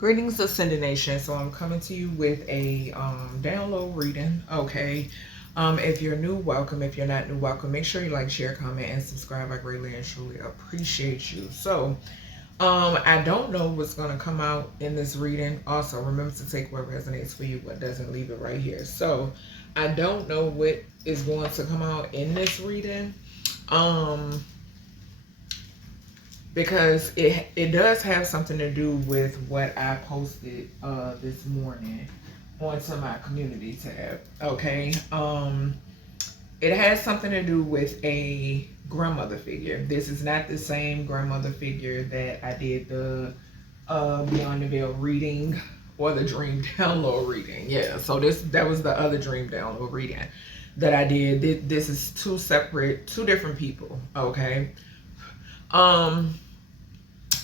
Greetings, Ascended Nation. So I'm coming to you with a download reading. Okay. If you're new, welcome. If you're not new, welcome. Make sure you like, share, comment, and subscribe. I greatly and truly appreciate you. So I don't know what's gonna come out in this reading. Also, remember to take what resonates for you, what doesn't, leave it right here. So I don't know what is going to come out in this reading. Because it does have something to do with what I posted this morning onto my community tab. Okay. It has something to do with a grandmother figure. This is not the same grandmother figure that I did the Beyond the Veil reading or the Dream Download reading. Yeah, so that was the other Dream Download reading that I did. This is two different people. Okay.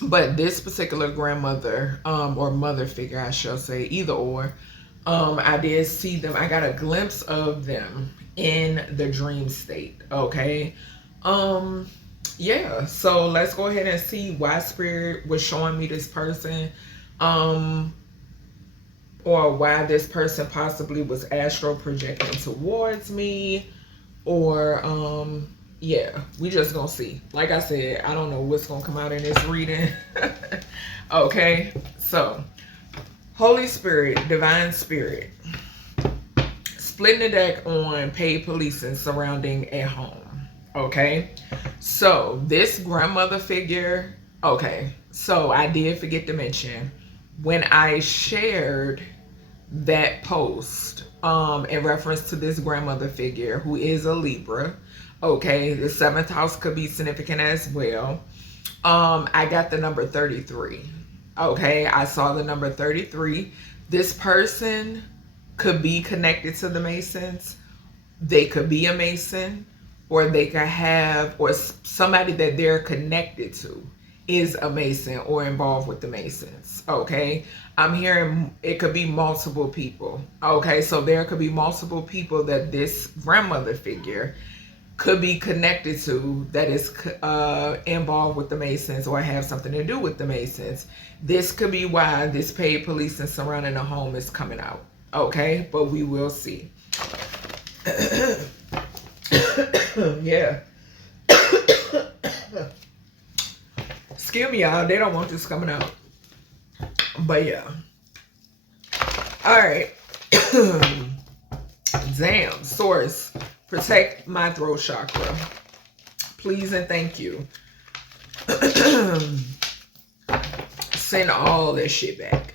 But this particular grandmother, or mother figure, I shall say, either or, I did see them. I got a glimpse of them in the dream state. Okay. Yeah. So let's go ahead and see why Spirit was showing me this person, or why this person possibly was astro projecting towards me, or yeah, we just gonna see. Like I said, I don't know what's gonna come out in this reading. Okay, so Holy Spirit, Divine Spirit, splitting the deck on paid policing surrounding a home. Okay, so this grandmother figure. Okay, so I did forget to mention when I shared that post in reference to this grandmother figure who is a Libra. Okay, the 7th house could be significant as well. I got the number 33. Okay, I saw the number 33. This person could be connected to the Masons. They could be a Mason, or they could have, or somebody that they're connected to is a Mason or involved with the Masons. Okay, I'm hearing it could be multiple people. Okay, so there could be multiple people that this grandmother figure could be connected to, that is involved with the Masons or have something to do with the Masons. This could be why this paid policing surrounding the home is coming out. Okay, but we will see. Yeah. Excuse me, y'all. They don't want this coming out. But yeah. All right. Damn. Source. Protect my throat chakra. Please and thank you. Send all this shit back.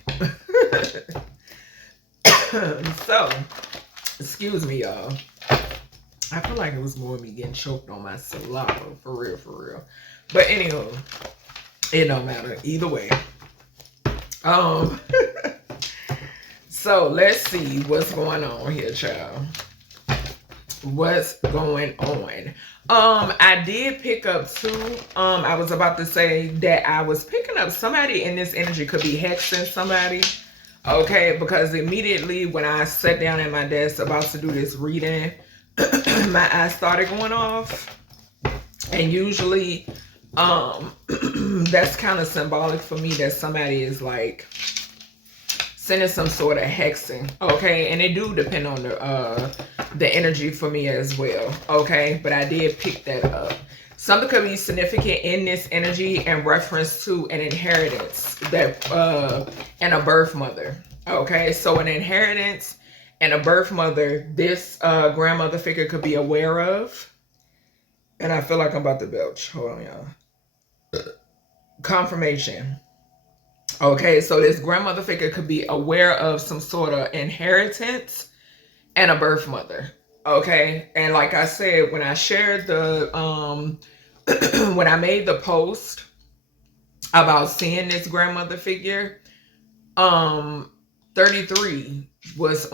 So, excuse me, y'all. I feel like it was more me getting choked on my saliva. For real, for real. But anywho, it don't matter. Either way. So, let's see what's going on here, child. What's going on? I did pick up two. I was about to say that I was picking up somebody in this energy could be hexing somebody. Okay, because immediately when I sat down at my desk about to do this reading, my eyes started going off. And usually that's kind of symbolic for me that somebody is like sending some sort of hexing. Okay, and it do depend on the energy for me as well. Okay, but I did pick that up. Something could be significant in this energy in reference to an inheritance that and a birth mother. Okay, so an inheritance and a birth mother, this grandmother figure could be aware of. And I feel like I'm about to belch. Hold on, y'all. Confirmation. Okay, so this grandmother figure could be aware of some sort of inheritance and a birth mother. Okay, and like I said, when I shared the when I made the post about seeing this grandmother figure, 33 was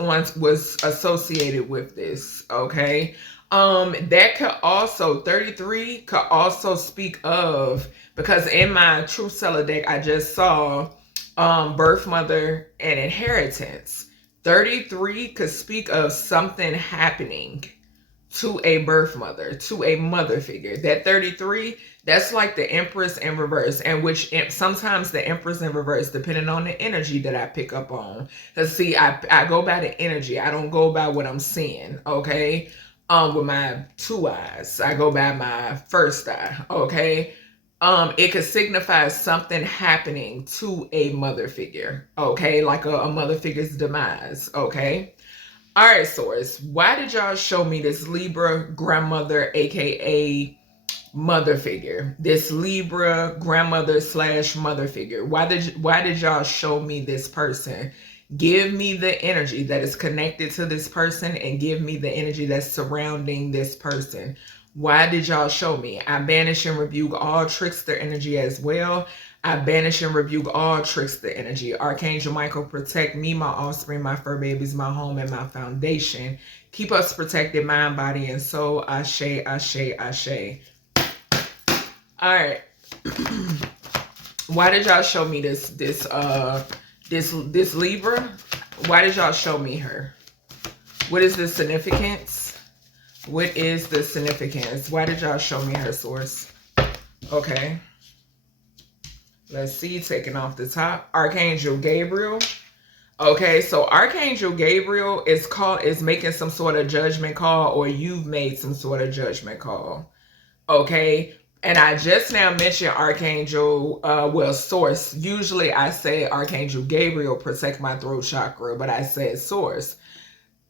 associated with this. Okay, that could also 33 could also speak of, because in my truth seller deck I just saw birth mother and inheritance. 33 could speak of something happening to a birth mother, to a mother figure. That 33 That's like the Empress in reverse, and which sometimes the Empress in reverse, depending on the energy that I pick up on. Because see, I go by the energy. I don't go by what I'm seeing, okay? With my two eyes. I go by my first eye, okay? It could signify something happening to a mother figure, okay? Like a mother figure's demise, okay? All right, Source, why did y'all show me this Libra grandmother, aka mother figure, this Libra grandmother slash mother figure? Why did y'all show me this person? Give me the energy that is connected to this person, and give me the energy that's surrounding this person. Why did y'all show me? I banish and rebuke all trickster energy as well. I banish and rebuke all trickster energy. Archangel Michael, protect me, my offspring, my fur babies, my home, and my foundation. Keep us protected, mind, body, and soul. Ashe, ashe, ashe. All right. Why did y'all show me this Libra? Why did y'all show me her? What is the significance? What is the significance? Why did y'all show me her, Source? Okay. Let's see, taking off the top. Archangel Gabriel. Okay, so Archangel Gabriel is making some sort of judgment call, or you've made some sort of judgment call. Okay. And I just now mentioned Archangel, Source. Usually I say Archangel Gabriel, protect my throat chakra, but I said Source.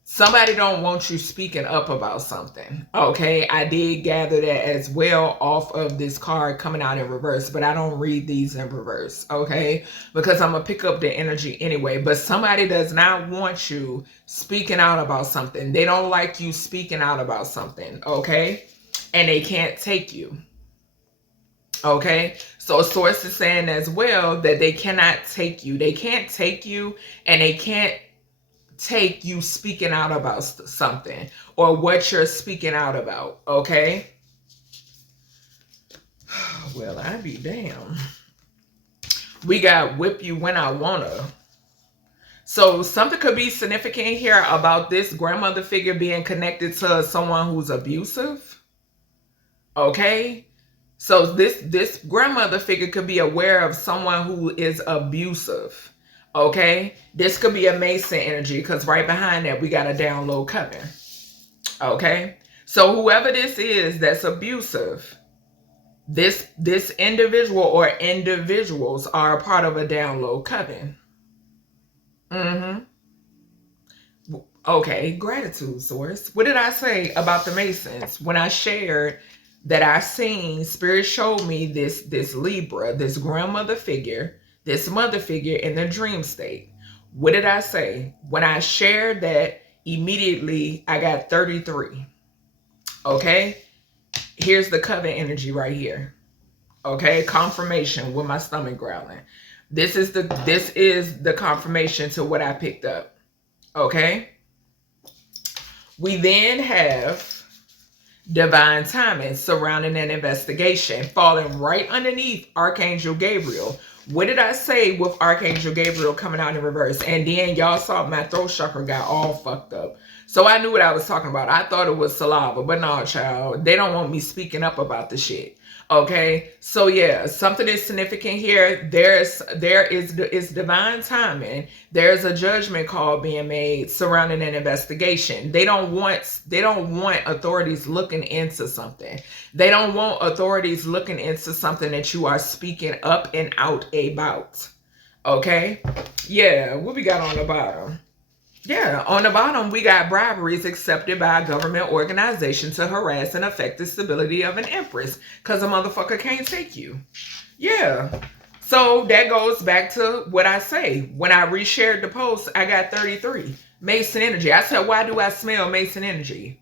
Somebody don't want you speaking up about something. Okay, I did gather that as well off of this card coming out in reverse, but I don't read these in reverse, okay? Because I'm going to pick up the energy anyway. But somebody does not want you speaking out about something. They don't like you speaking out about something, okay? And they can't take you. Okay, so Source is saying as well that they cannot take you. They can't take you, and they can't take you speaking out about something or what you're speaking out about. Okay. Well, I be damn. We got whip you when I wanna. So something could be significant here about this grandmother figure being connected to someone who's abusive. Okay. So this grandmother figure could be aware of someone who is abusive. Okay. This could be a Mason energy, because right behind that we got a down low Coven. Okay. So whoever this is that's abusive, this individual or individuals are a part of a down low Coven. Okay. Gratitude, Source. What did I say about the Masons when I shared that I seen Spirit showed me this Libra, this grandmother figure, this mother figure in the dream state? What did I say? When I shared that, immediately I got 33. Okay? Here's the Coven energy right here. Okay? Confirmation with my stomach growling. This is the confirmation to what I picked up. Okay? We then have divine timing surrounding an investigation, falling right underneath Archangel Gabriel. What did I say with Archangel Gabriel coming out in reverse? And then y'all saw my throat chakra got all fucked up. So I knew what I was talking about. I thought it was saliva, but no, child. They don't want me speaking up about the shit. Okay, so yeah, something is significant here. There is divine timing. There's a judgment call being made surrounding an investigation. They don't want authorities looking into something. They don't want authorities looking into something that you are speaking up and out about. Okay, yeah. What we got on the bottom? Yeah, on the bottom, we got briberies accepted by a government organization to harass and affect the stability of an empress, because a motherfucker can't take you. Yeah. So that goes back to what I say. When I reshared the post, I got 33. Mason energy. I said, why do I smell Mason energy?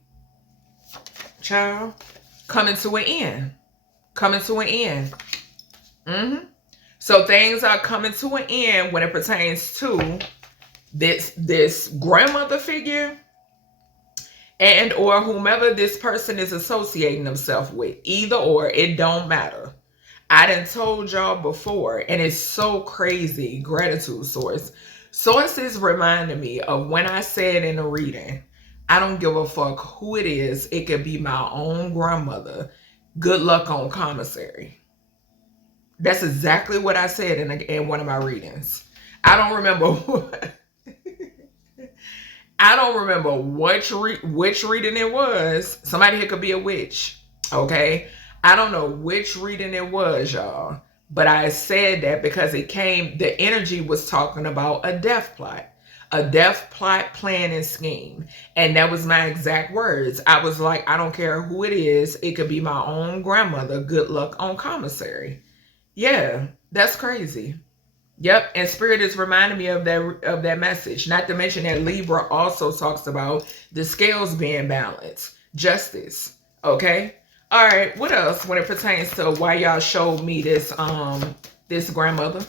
Child, coming to an end. Coming to an end. So things are coming to an end when it pertains to this grandmother figure and or whomever this person is associating themselves with. Either or, it don't matter. I done told y'all before, and it's so crazy. Gratitude, Source. Source is reminding me of when I said in the reading, I don't give a fuck who it is. It could be my own grandmother. Good luck on commissary. That's exactly what I said in one of my readings. I don't remember. I don't remember which reading it was. Somebody here could be a witch. Okay. I don't know which reading it was, y'all. But I said that because the energy was talking about a death plot. A death plot, plan, and scheme. And that was my exact words. I was like, I don't care who it is. It could be my own grandmother. Good luck on commissary. Yeah, that's crazy. Yep, and Spirit is reminding me of that message. Not to mention that Libra also talks about the scales being balanced, justice. Okay, all right. What else when it pertains to why y'all showed me this this grandmother?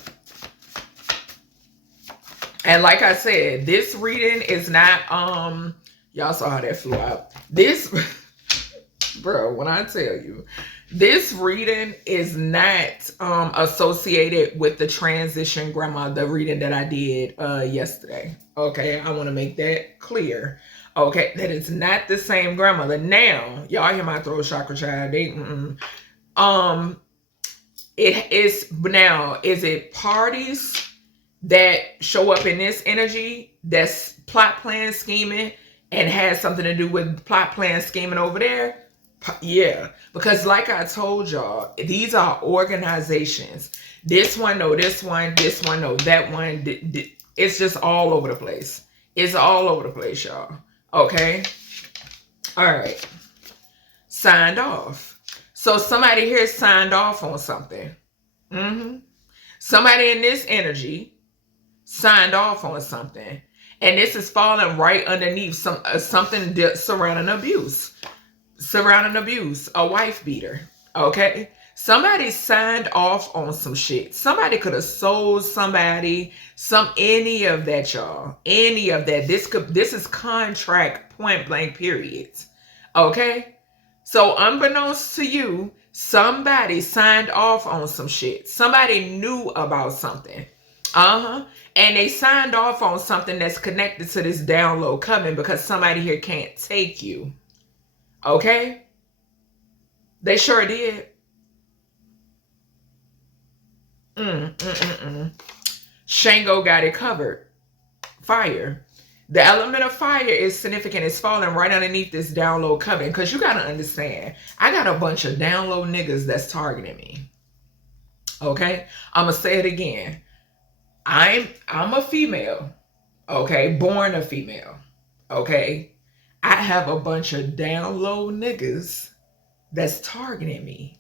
And like I said, this reading is not y'all saw how that flew out. This bro, when I tell you, this reading is not associated with the transition grandma, the reading that I did yesterday. Okay, I want to make that clear. Okay, that it's not the same grandmother. Now, y'all hear my throat chakra child. It is now, is it parties that show up in this energy that's plot plan scheming and has something to do with plot plan scheming over there? Yeah, because like I told y'all, these are organizations. This one, no, this one no, that one. It's just all over the place. It's all over the place, y'all. Okay. All right. Signed off. So somebody here signed off on something. Somebody in this energy signed off on something. And this is falling right underneath something surrounding abuse. A wife beater. Okay. Somebody signed off on some shit. Somebody could have sold somebody any of that, y'all. Any of that. This is contract point blank periods. Okay. So unbeknownst to you, somebody signed off on some shit. Somebody knew about something. And they signed off on something that's connected to this down low coven because somebody here can't take you. Okay? They sure did. Shango got it covered. Fire. The element of fire is significant. It's falling right underneath this down low coven. Because you got to understand, I got a bunch of down low niggas that's targeting me. Okay? I'm going to say it again. I'm a female. Okay? Born a female. Okay? I have a bunch of down low niggas that's targeting me.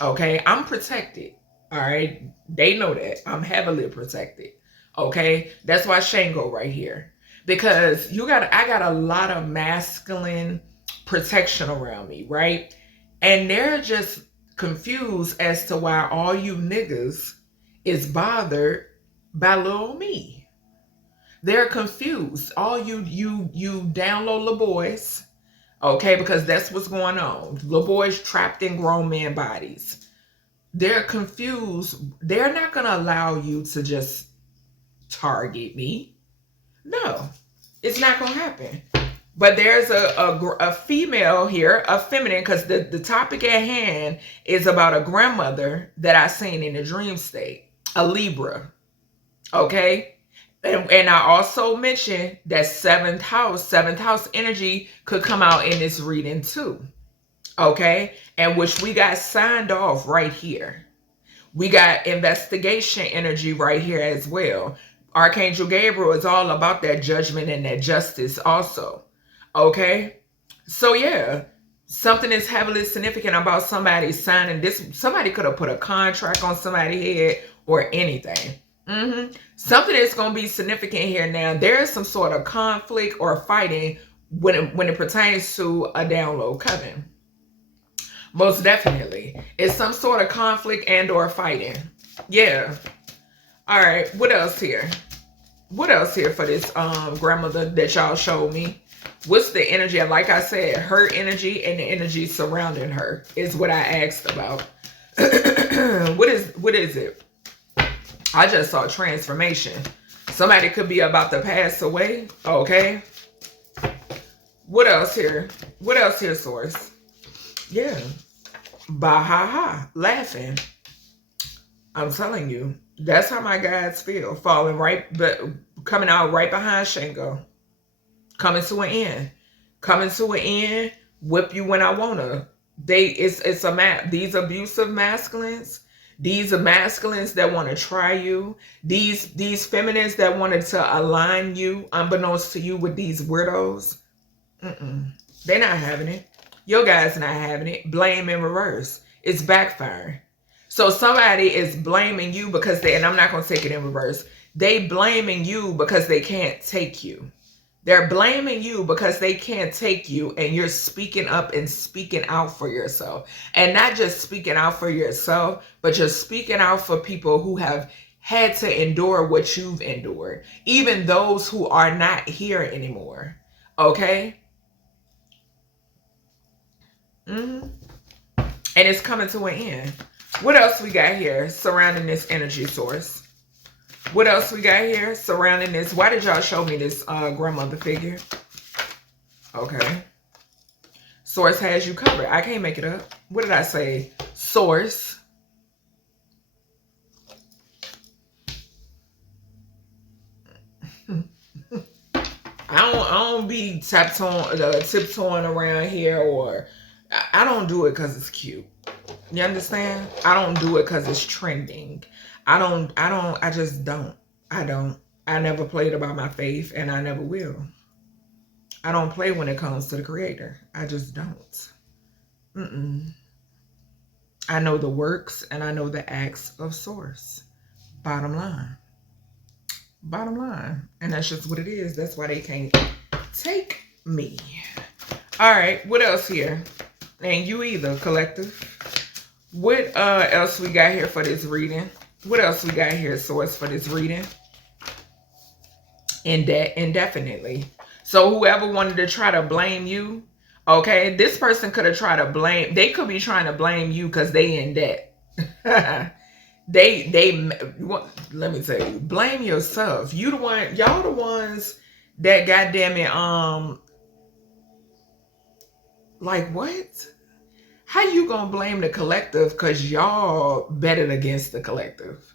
Okay? I'm protected. All right? They know that. I'm heavily protected. Okay? That's why Shango right here. Because I got a lot of masculine protection around me, right? And they're just confused as to why all you niggas is bothered by little me. They're confused. All you down low little boys, okay, because that's what's going on. Little boys trapped in grown men bodies. They're confused. They're not going to allow you to just target me. No, it's not going to happen. But there's a female here, a feminine, because the topic at hand is about a grandmother that I seen in the dream state, a Libra, okay? And I also mentioned that seventh house energy could come out in this reading too. Okay. And which we got signed off right here. We got investigation energy right here as well. Archangel Gabriel is all about that judgment and that justice also. Okay. So yeah, something is heavily significant about somebody signing this. Somebody could have put a contract on somebody's head or anything. Something that's going to be significant here now. There is some sort of conflict or fighting when it pertains to a down low coven. Most definitely. It's some sort of conflict and or fighting. Yeah. All right. What else here? What else here for this grandmother that y'all showed me? What's the energy? Like I said, her energy and the energy surrounding her is what I asked about. What is it? I just saw transformation. Somebody could be about to pass away. Okay. What else here? What else here, source? Yeah. Bahaha, laughing. I'm telling you, that's how my guides feel. Falling right, but coming out right behind Shango. Coming to an end. Coming to an end. Whip you when I wanna. It's a map. These abusive masculines. These are masculines that want to try you. These feminines that wanted to align you, unbeknownst to you, with these weirdos. They're not having it. Your guy's not having it. Blame in reverse. It's backfiring. So somebody is blaming you because and I'm not going to take it in reverse. They blaming you because they can't take you. They're blaming you because they can't take you, and you're speaking up and speaking out for yourself. And not just speaking out for yourself, but you're speaking out for people who have had to endure what you've endured. Even those who are not here anymore. Okay? And it's coming to an end. What else we got here surrounding this energy source? What else we got here surrounding this? Why did y'all show me this grandmother figure? Okay. Source has you covered. I can't make it up. What did I say? Source. I don't be tiptoeing around here, or I don't do it because it's cute. You understand? I don't do it because it's trending. I just don't. I never played about my faith, and I never will. I don't play when it comes to the creator. I just don't. I know the works and I know the acts of source. Bottom line. Bottom line. And that's just what it is. That's why they can't take me. All right. What else here? And you either, collective. What else we got here for this reading? What else we got here, source, for this reading? Indefinitely. So whoever wanted to try to blame you, okay, this person could have tried to blame. They could be trying to blame you because they in debt. Let me tell you, blame yourself. You the one, y'all the ones that goddamn it, like what? How you gonna blame the collective because y'all betted against the collective?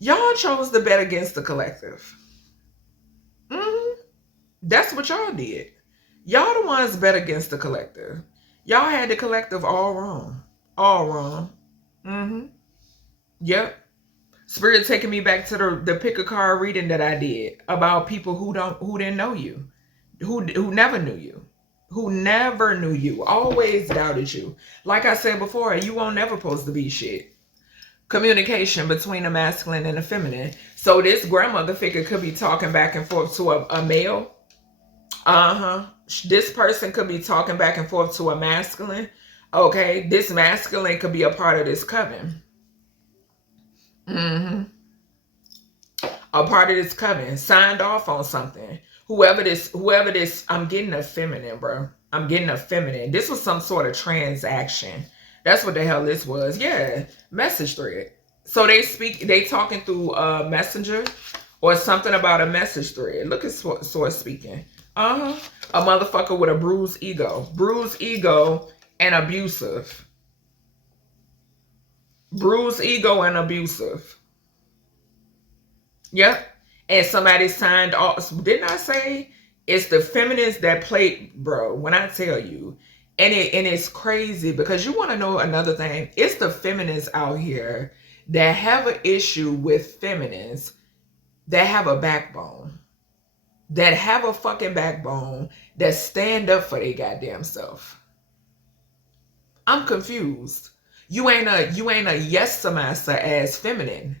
Y'all chose to bet against the collective. That's what y'all did. Y'all the ones bet against the collective. Y'all had the collective all wrong. All wrong. Yep. Spirit taking me back to the pick a card reading that I did about people who didn't know you, who never knew you. Who never knew you, always doubted you. Like I said before, you won't never supposed to be shit. Communication between the masculine and the feminine. So this grandmother figure could be talking back and forth to a male. This person could be talking back and forth to a masculine. Okay, this masculine could be a part of this coven. A part of this coven, signed off on something. Whoever this, I'm getting a feminine, bro. I'm getting a feminine. This was some sort of transaction. That's what the hell this was. Yeah, message thread. So they talking through a messenger or something about a message thread. Look at source speaking. A motherfucker with a bruised ego and abusive. Bruised ego and abusive. Yep. And somebody signed off. Didn't I say it's the feminists that play, bro? When I tell you, and it's crazy because you want to know another thing. It's the feminists out here that have an issue with feminists that have a backbone, that have a fucking backbone, that stand up for their goddamn self. I'm confused. You ain't a yes master as feminine.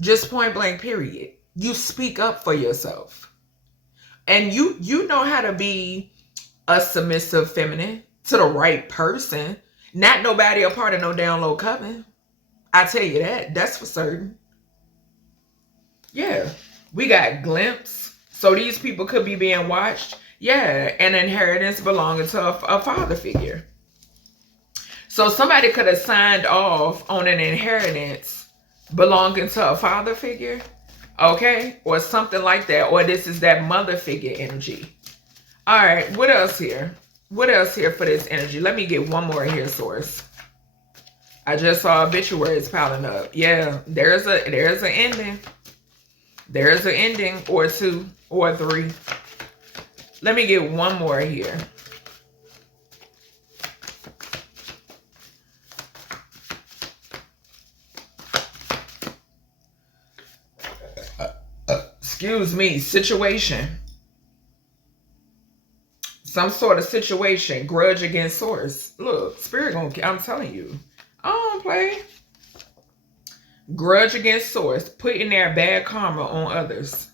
Just point blank, period. You speak up for yourself. And you know how to be a submissive feminine to the right person. Not nobody a part of no down low coven. I tell you that. That's for certain. Yeah. We got glimpse. So these people could be being watched. Yeah. An inheritance belonging to a father figure. So somebody could have signed off on an inheritance belonging to a father figure, okay, or something like that, or this is that mother figure energy. All right, what else here? What else here for this energy? Let me get one more here, source. I just saw obituaries piling up. Yeah, there's an ending. There's an ending, or two, or three. Let me get one more here. Excuse me, situation. Some sort of situation, grudge against source. Look, spirit gonna, I'm telling you. I don't play. Grudge against source, putting their bad karma on others.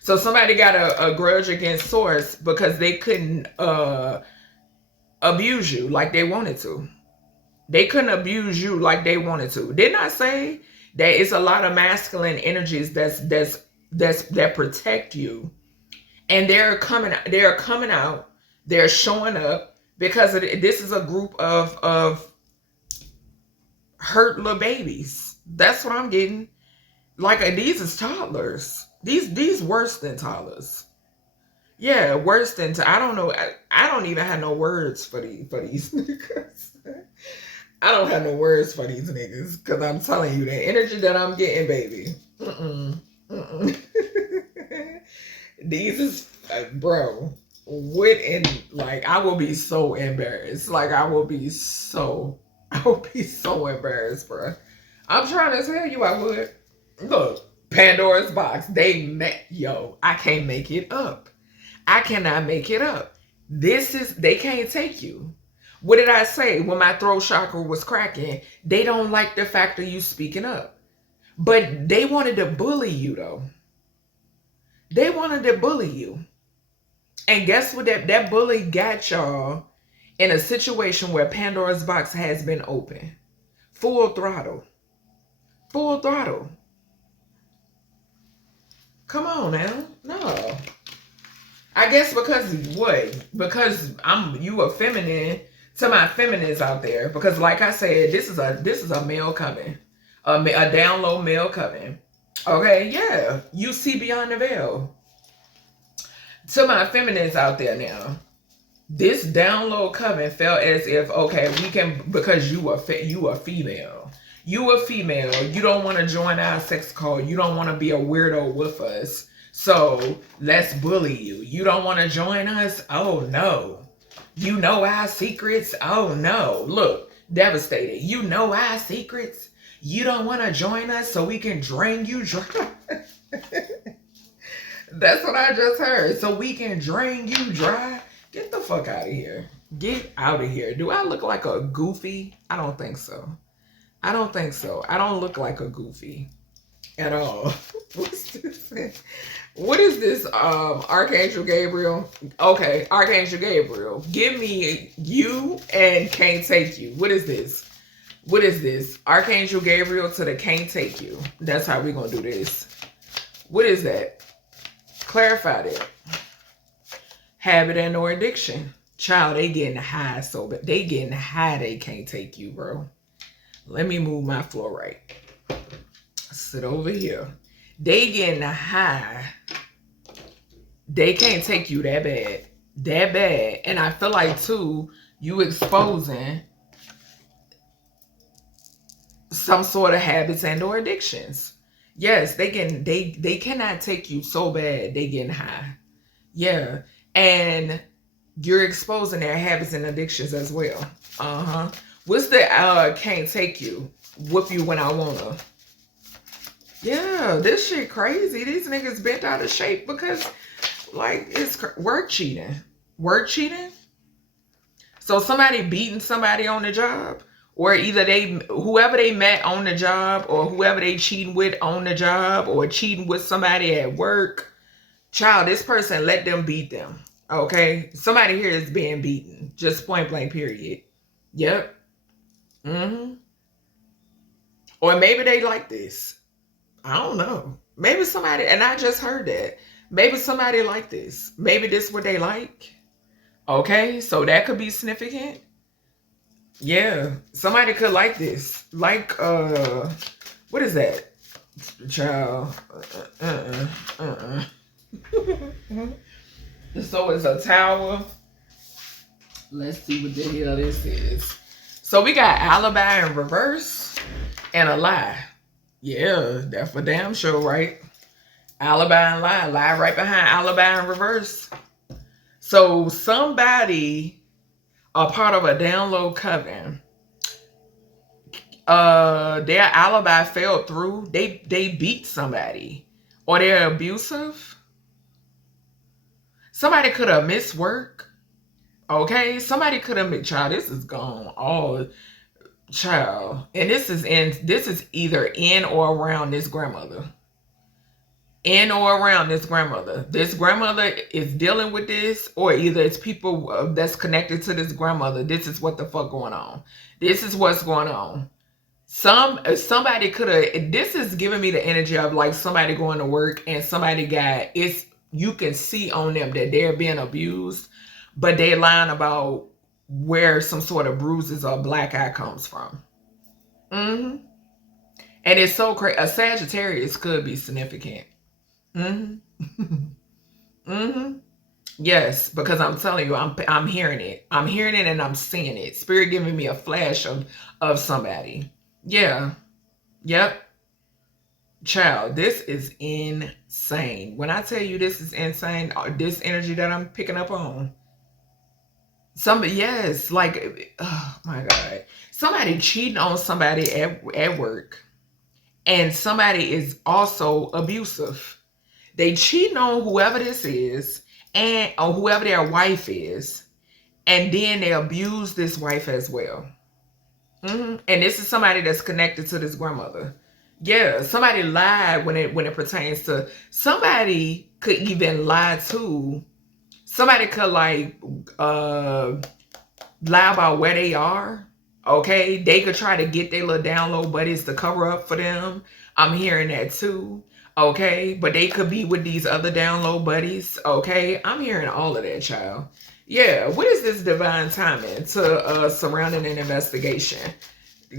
So somebody got a grudge against source because they couldn't abuse you like they wanted to. They couldn't abuse you like they wanted to. Didn't I say that it's a lot of masculine energies that protect you, and they're coming out, they're showing up because this is a group of hurt little babies. That's what I'm getting. Like, these is toddlers. These worse than toddlers. Yeah, worse than I don't know. I don't even have no words for these niggas. I don't have no words for these niggas because I'm telling you, the energy that I'm getting, baby. These is, bro. What in, like, I will be so embarrassed. Like, I will be so embarrassed, bro. I'm trying to tell you, I would. Look, Pandora's box. Yo, I can't make it up. I cannot make it up. They can't take you. What did I say when my throat chakra was cracking? They don't like the fact of you speaking up. But they wanted to bully you, though. They wanted to bully you. And guess what? That bully got y'all in a situation where Pandora's box has been open. Full throttle. Full throttle. Come on now. No. I guess because what? Because you a feminine. To my feminines out there, because like I said, this is a male coven, a down low male coven. Okay, yeah, you see beyond the veil. To my feminines out there now, this down low coven felt as if, okay, we can, because you a female. You a female. You don't want to join our sex cult. You don't want to be a weirdo with us. So let's bully you. You don't want to join us? Oh no. You know our secrets? Oh no. Look, devastated. You know our secrets? You don't want to join us so we can drain you dry? That's what I just heard. So we can drain you dry? Get the fuck out of here. Get out of here. Do I look like a goofy? I don't think so. I don't think so. I don't look like a goofy at all. What's this? What is this, Archangel Gabriel? Okay, Archangel Gabriel. Give me you and can't take you. What is this? What is this? Archangel Gabriel to the can't take you. That's how we're going to do this. What is that? Clarify that. Habit and or addiction. Child, they getting high so bad. They getting high, they can't take you, bro. Let me move my floor right. Sit over here. They getting high. They can't take you that bad. That bad. And I feel like, too, you exposing some sort of habits and or addictions. Yes, they cannot take you so bad they getting high. Yeah. And you're exposing their habits and addictions as well. What's the can't take you? Whoop you when I wanna. Yeah, this shit crazy. These niggas bent out of shape because, like, it's work cheating. Work cheating? So somebody beating somebody on the job, or either whoever they met on the job, or whoever they cheating with on the job, or cheating with somebody at work. Child, this person let them beat them. Okay? Somebody here is being beaten. Just point blank, period. Yep. Or maybe they like this. I don't know. Maybe somebody, and I just heard that. Maybe somebody like this. Maybe this is what they like. Okay, so that could be significant. Yeah, somebody could like this. Like, what is that? Child. So it's a tower. Let's see what the hell this is. So we got alibi in reverse and a lie. Yeah, that's for damn sure, right? Alibi and lie. Lie right behind alibi in reverse. So somebody, a part of a down low coven, their alibi fell through. They beat somebody, or they're abusive. Somebody could have missed work. Okay, somebody could have missed. Child, this is gone. Oh, child, and this is either in or around this grandmother. In or around this grandmother. This grandmother is dealing with this, or either it's people that's connected to this grandmother. This is what the fuck going on. This is what's going on. Somebody could have. This is giving me the energy of like somebody going to work and somebody got it's. You can see on them that they're being abused, but they lying about where some sort of bruises or black eye comes from. And it's so crazy. A Sagittarius could be significant. Yes, because I'm telling you, I'm hearing it. I'm hearing it and I'm seeing it. Spirit giving me a flash of somebody. Yeah. Yep. Child, this is insane. When I tell you this is insane, this energy that I'm picking up on. Yes, like, oh my God. Somebody cheating on somebody at work. And somebody is also abusive. They cheating on whoever this is, and or whoever their wife is, and then they abuse this wife as well. And this is somebody that's connected to this grandmother. Yeah, somebody lied when it pertains to. Somebody could even lie to. Somebody could like lie about where they are. Okay, they could try to get their little down low buddies to cover up for them. I'm hearing that too. Okay, but they could be with these other down low buddies. Okay, I'm hearing all of that, child. Yeah, what is this divine timing to surrounding an investigation?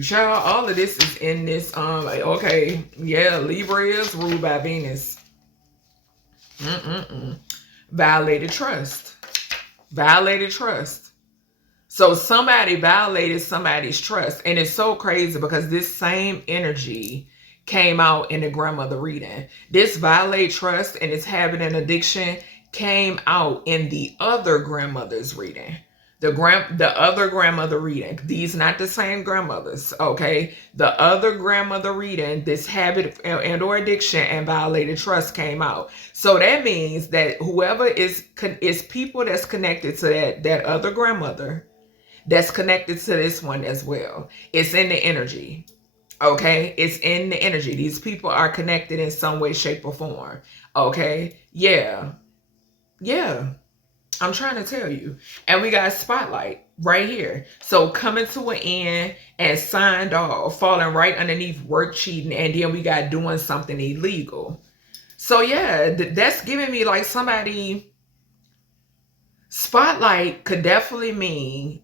Child, all of this is in this. Okay, yeah, Libra is ruled by Venus. Violated trust. Violated trust. So somebody violated somebody's trust. And it's so crazy because this same energy came out in the grandmother reading. This violate trust and it's having an addiction came out in the other grandmother's reading. The other grandmother reading. These not the same grandmothers, okay? The other grandmother reading, this habit and or addiction and violated trust came out. So that means that whoever is people that's connected to that other grandmother, that's connected to this one as well. It's in the energy. Okay, it's in the energy. These people are connected in some way, shape, or form. Okay, yeah. I'm trying to tell you. And we got spotlight right here. So coming to an end and signed off, falling right underneath work cheating, and then we got doing something illegal. So yeah, that's giving me like somebody. Spotlight could definitely mean,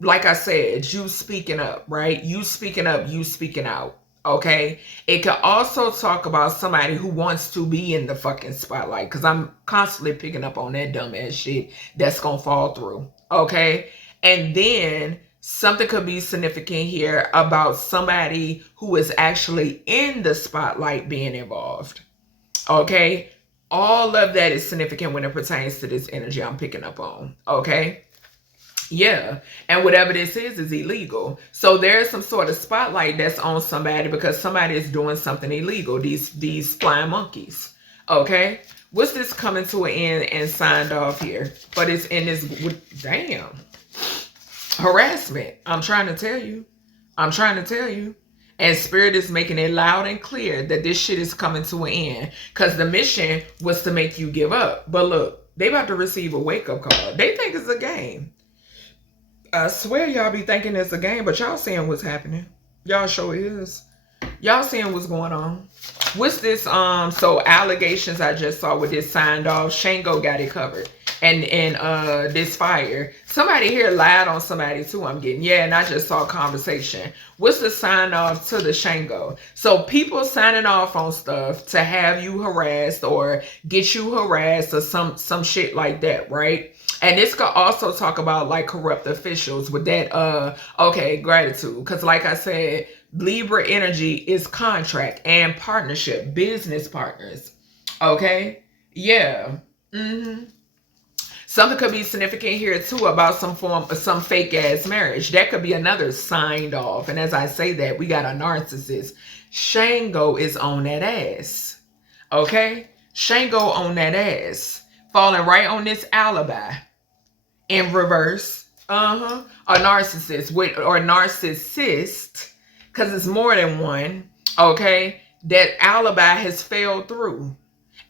like I said, you speaking up, right? You speaking up, you speaking out, okay? It could also talk about somebody who wants to be in the fucking spotlight, because I'm constantly picking up on that dumbass shit that's gonna fall through, okay? And then something could be significant here about somebody who is actually in the spotlight being involved, okay? All of that is significant when it pertains to this energy I'm picking up on, okay? Yeah, and whatever this is illegal. So there's some sort of spotlight that's on somebody because somebody is doing something illegal. These flying monkeys. Okay, what's this coming to an end and signed off here? But it's in this. Damn, harassment. I'm trying to tell you. And Spirit is making it loud and clear that this shit is coming to an end because the mission was to make you give up. But look, they about to receive a wake up call. They think it's a game. I swear y'all be thinking it's a game, but y'all seeing what's happening. Y'all sure is. Y'all seeing what's going on. What's this? So allegations I just saw with this signed off. Shango got it covered. and this fire. Somebody here lied on somebody too, I'm getting. Yeah, and I just saw conversation. What's the sign off to the Shango? So people signing off on stuff to have you harassed or get you harassed or some shit like that, right? And this could also talk about like corrupt officials with that okay, gratitude. Because like I said, Libra energy is contract and partnership, business partners. Okay? Yeah. Mm-hmm. Something could be significant here too about some fake ass marriage. That could be another signed off. And as I say that, we got a narcissist. Shango is on that ass. Okay? Shango on that ass. Falling right on this alibi. In reverse. A narcissist or narcissist, because it's more than one. Okay? That alibi has failed through.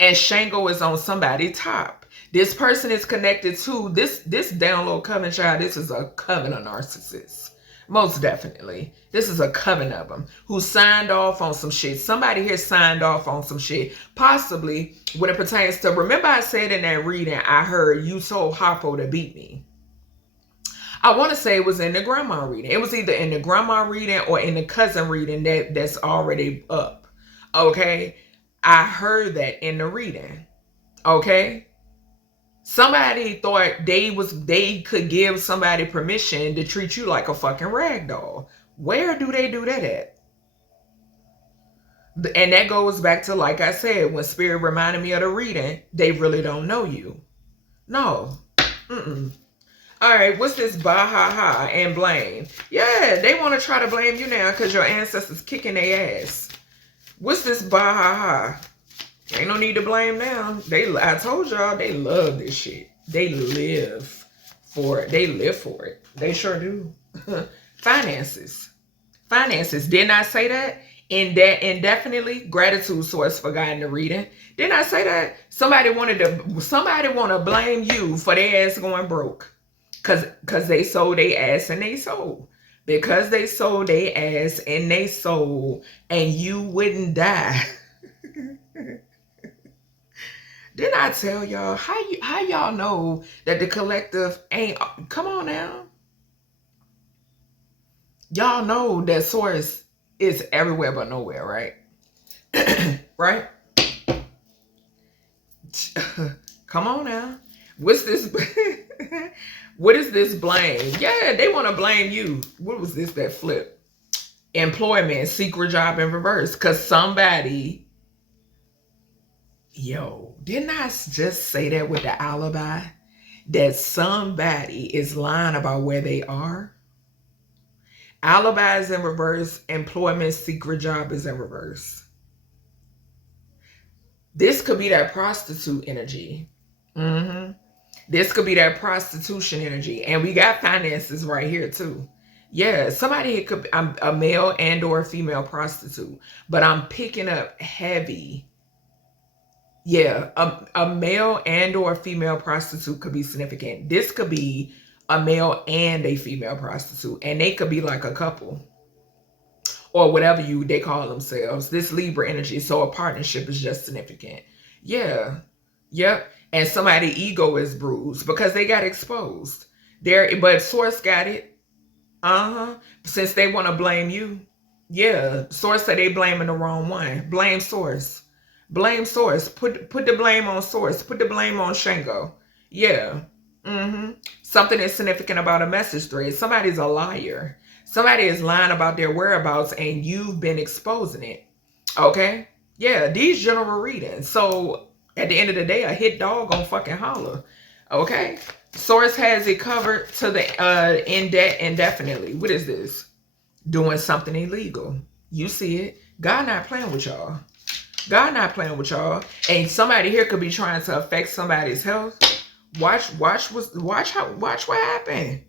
And Shango is on somebody's top. This person is connected to this download coven child. This is a coven of narcissists. Most definitely. This is a coven of them who signed off on some shit. Somebody here signed off on some shit. Possibly when it pertains to, remember I said in that reading, I heard you told Harpo to beat me. I want to say it was in the grandma reading. It was either in the grandma reading or in the cousin reading that's already up. Okay? I heard that in the reading. Okay? Somebody thought they could give somebody permission to treat you like a fucking rag doll. Where do they do that at? And that goes back to, like I said, when Spirit reminded me of the reading, they really don't know you. No. Mm-mm. All right, what's this bah-ha-ha and blame? Yeah, they want to try to blame you now because your ancestors kicking their ass. What's this bah-ha-ha? Ain't no need to blame them. I told y'all they love this shit. They live for it. They live for it. They sure do. Finances. Didn't I say that? Indefinitely. Gratitude source for guiding the reading. Didn't I say that? Somebody want to blame you for their ass going broke. Cause they sold their ass and they sold. Because they sold their ass and they sold and you wouldn't die. Didn't I tell y'all how y'all know that the collective ain't, come on now. Y'all know that source is everywhere but nowhere, right? Right? Come on now. What's this? What is this blame? Yeah, they want to blame you. What was this that flip? Employment, secret job in reverse. Because somebody, didn't I just say that with the alibi? That somebody is lying about where they are? Alibi is in reverse. Employment, secret job is in reverse. This could be that prostitute energy. This could be that prostitution energy. And we got finances right here too. Yeah, somebody could be a male and or a female prostitute. But I'm picking up heavy. Yeah, a male and or a female prostitute could be significant. This could be a male and a female prostitute. And they could be like a couple. Or whatever they call themselves. This Libra energy. So a partnership is just significant. Yeah. Yep. And somebody's ego is bruised because they got exposed. But source got it. Since they want to blame you. Yeah. Source said they blaming the wrong one. Blame source. Blame source. Put the blame on source. Put the blame on Shango. Yeah. Something is significant about a message thread. Somebody's a liar. Somebody is lying about their whereabouts and you've been exposing it. Okay? Yeah, these general readings. So at the end of the day, a hit dog gonna fucking holler. Okay? Source has it covered to the indefinitely. What is this? Doing something illegal. You see it. God not playing with y'all. God not playing with y'all. And somebody here could be trying to affect somebody's health. Watch what happened.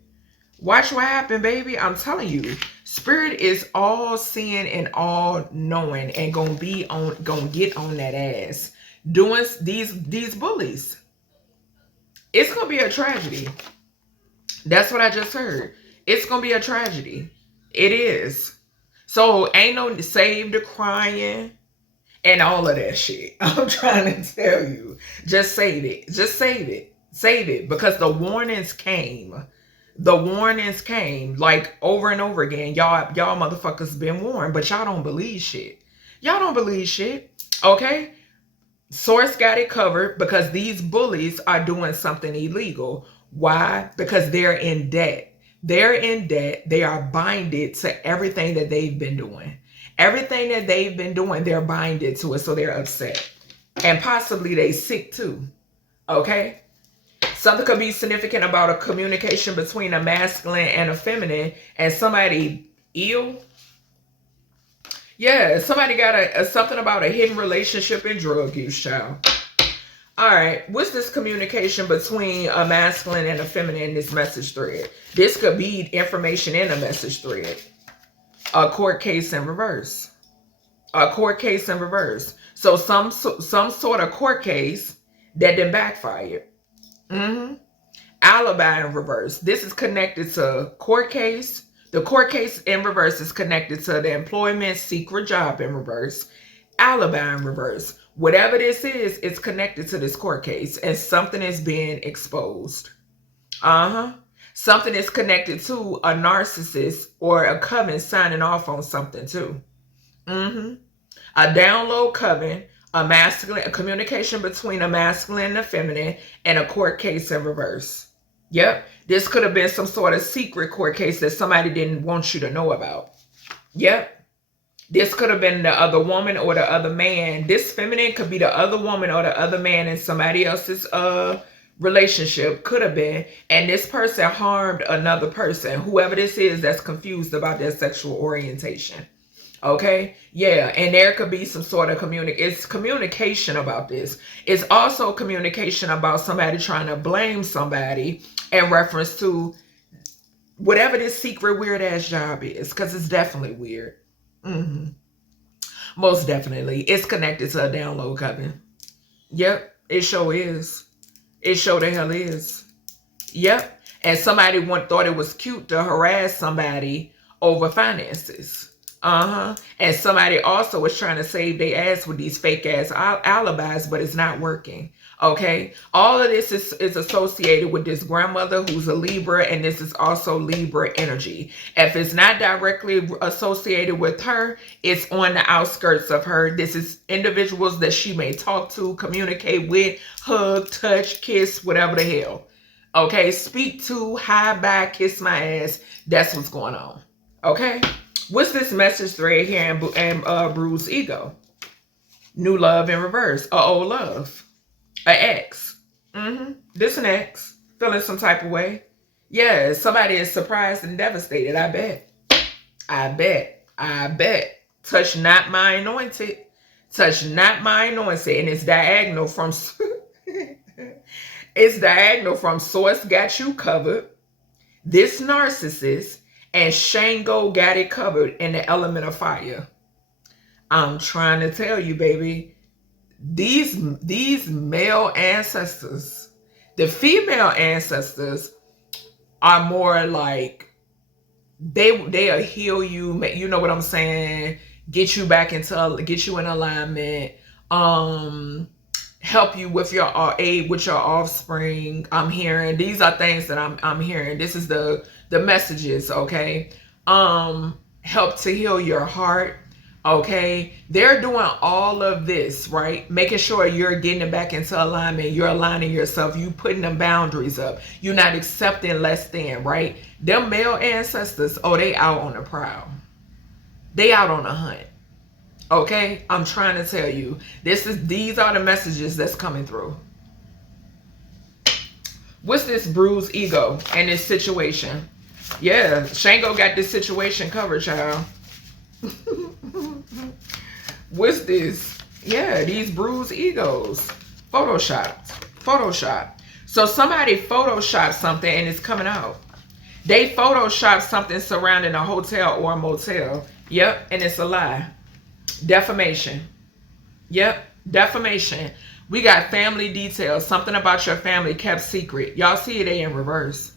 Watch what happened, baby. I'm telling you, Spirit is all seeing and all knowing and gonna get on that ass. Doing these bullies. It's gonna be a tragedy. That's what I just heard. It's gonna be a tragedy. It is. So ain't no save the crying and all of that shit. I'm trying to tell you. Just save it. Just save it. Save it, because the warnings came. The warnings came like over and over again. Y'all motherfuckers been warned, but y'all don't believe shit. Y'all don't believe shit. Okay? Source got it covered because these bullies are doing something illegal. Why? Because they're in debt. They're in debt. They are binded to everything that they've been doing. Everything that they've been doing, they're binded to it, so they're upset. And possibly they sick too. Okay? Something could be significant about a communication between a masculine and a feminine, and somebody ill. Yeah, somebody got something about a hidden relationship and drug use, child. All right, what's this communication between a masculine and a feminine in this message thread? This could be information in a message thread. A court case in reverse. A court case in reverse. So some sort of court case that then backfired. Alibi in reverse. This is connected to court case. The court case in reverse is connected to the employment secret job in reverse. Alibi in reverse. Whatever this is, it's connected to this court case, and something is being exposed. Something is connected to a narcissist or a coven signing off on something too. A download coven. A communication between a masculine and a feminine, and a court case in reverse. Yep. This could have been some sort of secret court case that somebody didn't want you to know about. Yep. This could have been the other woman or the other man. This feminine could be the other woman or the other man in somebody else's relationship. Could have been. And this person harmed another person. Whoever this is that's confused about their sexual orientation. Okay, yeah, and there could be some sort of communication about this. It's also communication about somebody trying to blame somebody in reference to whatever this secret weird ass job is, because it's definitely weird. Most definitely, it's connected to a download coven. Yep, it sure is. It sure the hell is. Yep, and somebody thought it was cute to harass somebody over finances. And somebody also was trying to save their ass with these fake ass alibis, but it's not working. Okay. All of this is associated with this grandmother who's a Libra, and this is also Libra energy. If it's not directly associated with her, it's on the outskirts of her. This is individuals that she may talk to, communicate with, hug, touch, kiss, whatever the hell. Okay. Speak to, hi, bye, kiss my ass. That's what's going on. Okay. What's this message thread here in bruised ego? New love in reverse. Old love. An ex. This an ex. Feeling some type of way. Yeah, somebody is surprised and devastated. I bet. I bet. I bet. Touch not my anointed. Touch not my anointed. And it's diagonal from it's diagonal from source got you covered. This narcissist. And Shango got it covered in the element of fire. I'm trying to tell you, baby, these male ancestors, the female ancestors are more like they'll heal you. You know what I'm saying? Get you in alignment. Help you with your aid with your offspring. I'm hearing these are things that I'm hearing. This is the messages, okay? Help to heal your heart, okay? They're doing all of this, right? Making sure you're getting it back into alignment. You're aligning yourself. You putting them boundaries up. You're not accepting less than, right? Them male ancestors, they out on the prowl. They out on a hunt. Okay, I'm trying to tell you, these are the messages that's coming through. What's this bruised ego and this situation? Yeah, Shango got this situation covered, child. What's this? Yeah, these bruised egos. Photoshop. So somebody photoshopped something and it's coming out. They photoshopped something surrounding a hotel or a motel. Yep, and it's a lie. Defamation. Yep, defamation. We got family details. Something about your family kept secret. Y'all see they in reverse.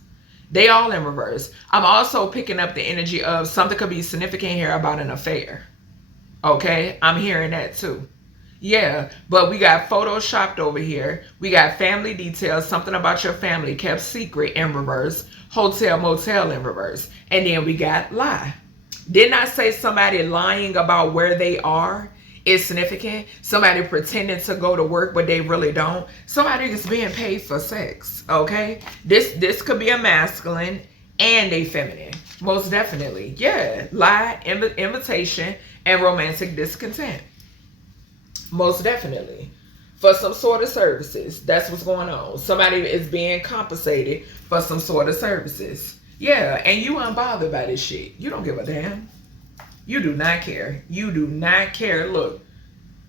They all in reverse. I'm also picking up the energy of something could be significant here about an affair. Okay, I'm hearing that too. Yeah, but we got photoshopped over here. We got family details, something about your family kept secret in reverse. Hotel, motel in reverse. And then we got lie. Didn't I say somebody lying about where they are is significant? Somebody pretending to go to work, but they really don't. Somebody is being paid for sex, okay? This could be a masculine and a feminine. Most definitely. Yeah, lie, invitation, and romantic discontent. Most definitely. For some sort of services. That's what's going on. Somebody is being compensated for some sort of services. Yeah, and you unbothered by this shit. You don't give a damn. You do not care. You do not care. Look,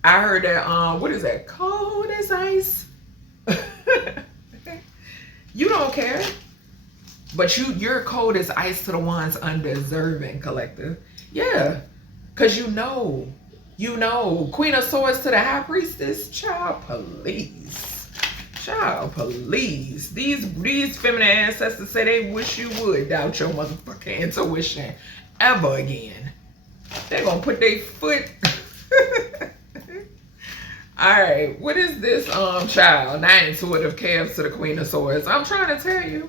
I heard that, what is that? Cold as ice. You don't care. But you're cold as ice to the ones undeserving, collective. Yeah, because you know. You know, Queen of Swords to the High Priestess. Child, please. Child, please. These feminine ancestors say they wish you would doubt your motherfucking intuition ever again. They're going to put their foot. Alright, what is this, child? Not intuitive chaos to the Queen of Swords. I'm trying to tell you.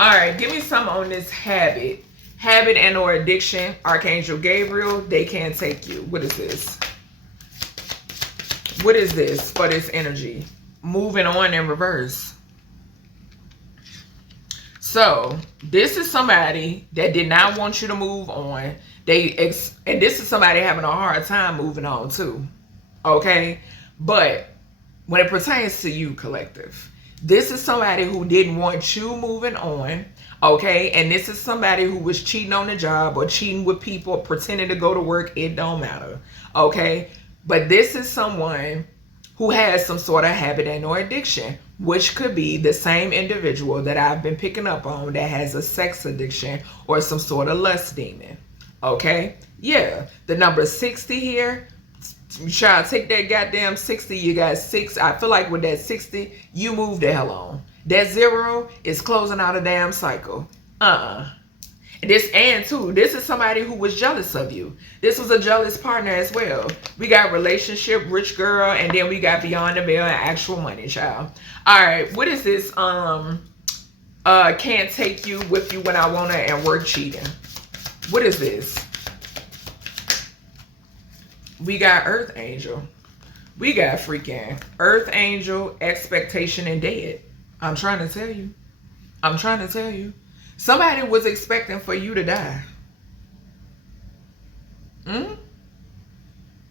Alright, give me some on this habit. Habit and or addiction. Archangel Gabriel, they can't take you. What is this? What is this for this energy? Moving on in reverse. So, this is somebody that did not want you to move on. And this is somebody having a hard time moving on too. Okay? But when it pertains to you, collective, this is somebody who didn't want you moving on. Okay, and this is somebody who was cheating on the job or cheating with people, pretending to go to work. It don't matter. Okay, but this is someone who has some sort of habit and or addiction, which could be the same individual that I've been picking up on that has a sex addiction or some sort of lust demon. Okay, yeah, the number 60 here. Child, take that goddamn 60. You got 6. I feel like with that 60, you move the hell on. That 0 is closing out a damn cycle. And this is somebody who was jealous of you. This was a jealous partner as well. We got relationship, rich girl, and then we got beyond the veil and actual money, child. All right, what is this? Can't take you with you when I wanna and work cheating. What is this? We got Earth Angel. We got freaking Earth Angel, expectation, and dead. I'm trying to tell you. I'm trying to tell you. Somebody was expecting for you to die.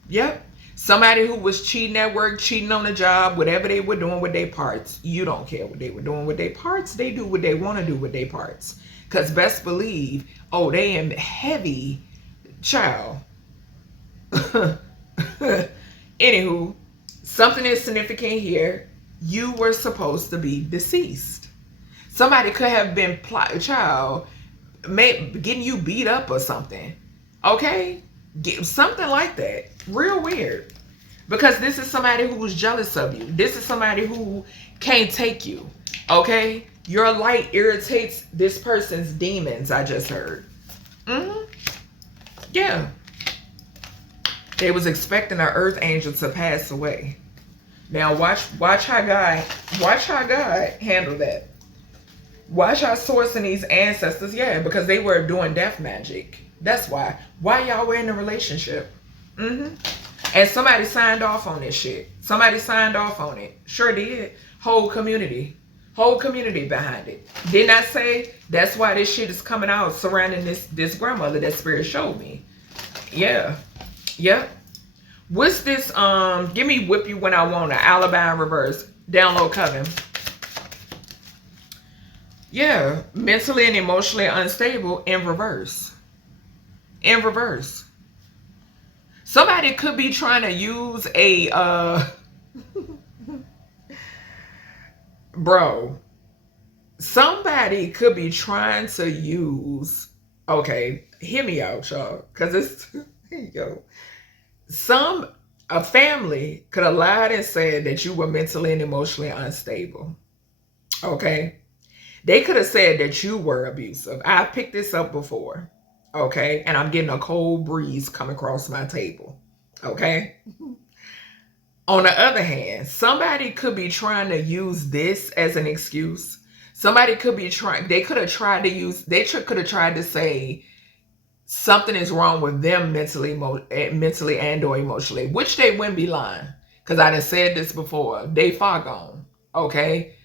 Yep. Somebody who was cheating at work, cheating on the job, whatever they were doing with their parts. You don't care what they were doing with their parts. They do what they want to do with their parts. Because best believe, oh, they am heavy. Child. Anywho, something is significant here. You were supposed to be deceased. Somebody could have been getting you beat up or something. Okay, something like that. Real weird. Because this is somebody who was jealous of you. This is somebody who can't take you. Okay, your light irritates this person's demons. I just heard. Yeah. They was expecting an Earth Angel to pass away. Now watch how God handle that. Watch how sourcing these ancestors, yeah, because they were doing death magic. That's why. Why y'all were in a relationship? And somebody signed off on this shit. Somebody signed off on it. Sure did. Whole community behind it. Didn't I say that's why this shit is coming out surrounding this grandmother that spirit showed me? Yeah. Yep. What's this? Give me whip you when I want to. Alibi in reverse. Download Coven. Yeah. Mentally and emotionally unstable in reverse. In reverse. Somebody could be trying to use a bro. Somebody could be trying to use. Okay, hear me out, y'all, because it's yo. A family could have lied and said that you were mentally and emotionally unstable. Okay? They could have said that you were abusive. I picked this up before. Okay? And I'm getting a cold breeze come across my table. Okay? On the other hand, somebody could be trying to use this as an excuse. Somebody could be trying, they could have tried to use, could have tried to say something is wrong with them mentally and or emotionally, which they wouldn't be lying. Because I done said this before. They far gone. Okay?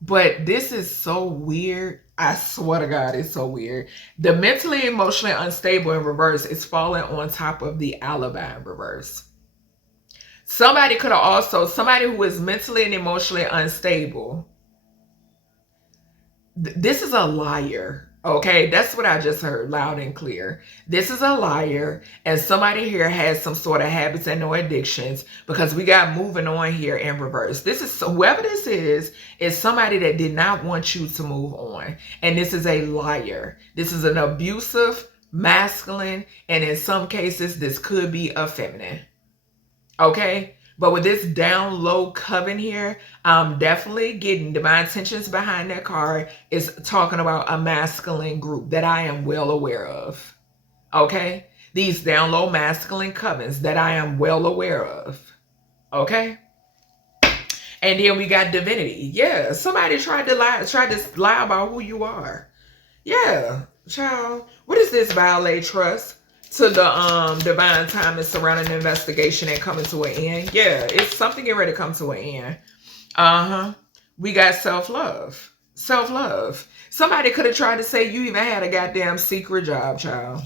But this is so weird. I swear to God, it's so weird. The mentally, emotionally unstable in reverse is falling on top of the alibi in reverse. Somebody could have also, somebody who is mentally and emotionally unstable. This is a liar. Okay, that's what I just heard loud and clear. This is a liar, and somebody here has some sort of habits and or addictions, because we got moving on here in reverse. This is, whoever this is somebody that did not want you to move on. And this is a liar. This is an abusive, masculine, and in some cases, this could be a feminine. Okay? But with this down low coven here, I'm definitely getting divine intentions behind that card is talking about a masculine group that I am well aware of. Okay? These down low masculine covens that I am well aware of. Okay? And then we got divinity. Yeah, somebody tried to lie about who you are. Yeah, child. What is this? Violate trust to the divine time is surrounding the investigation and coming to an end. Yeah, it's something getting ready to come to an end. We got self-love. Self-love. Somebody could have tried to say you even had a goddamn secret job, child.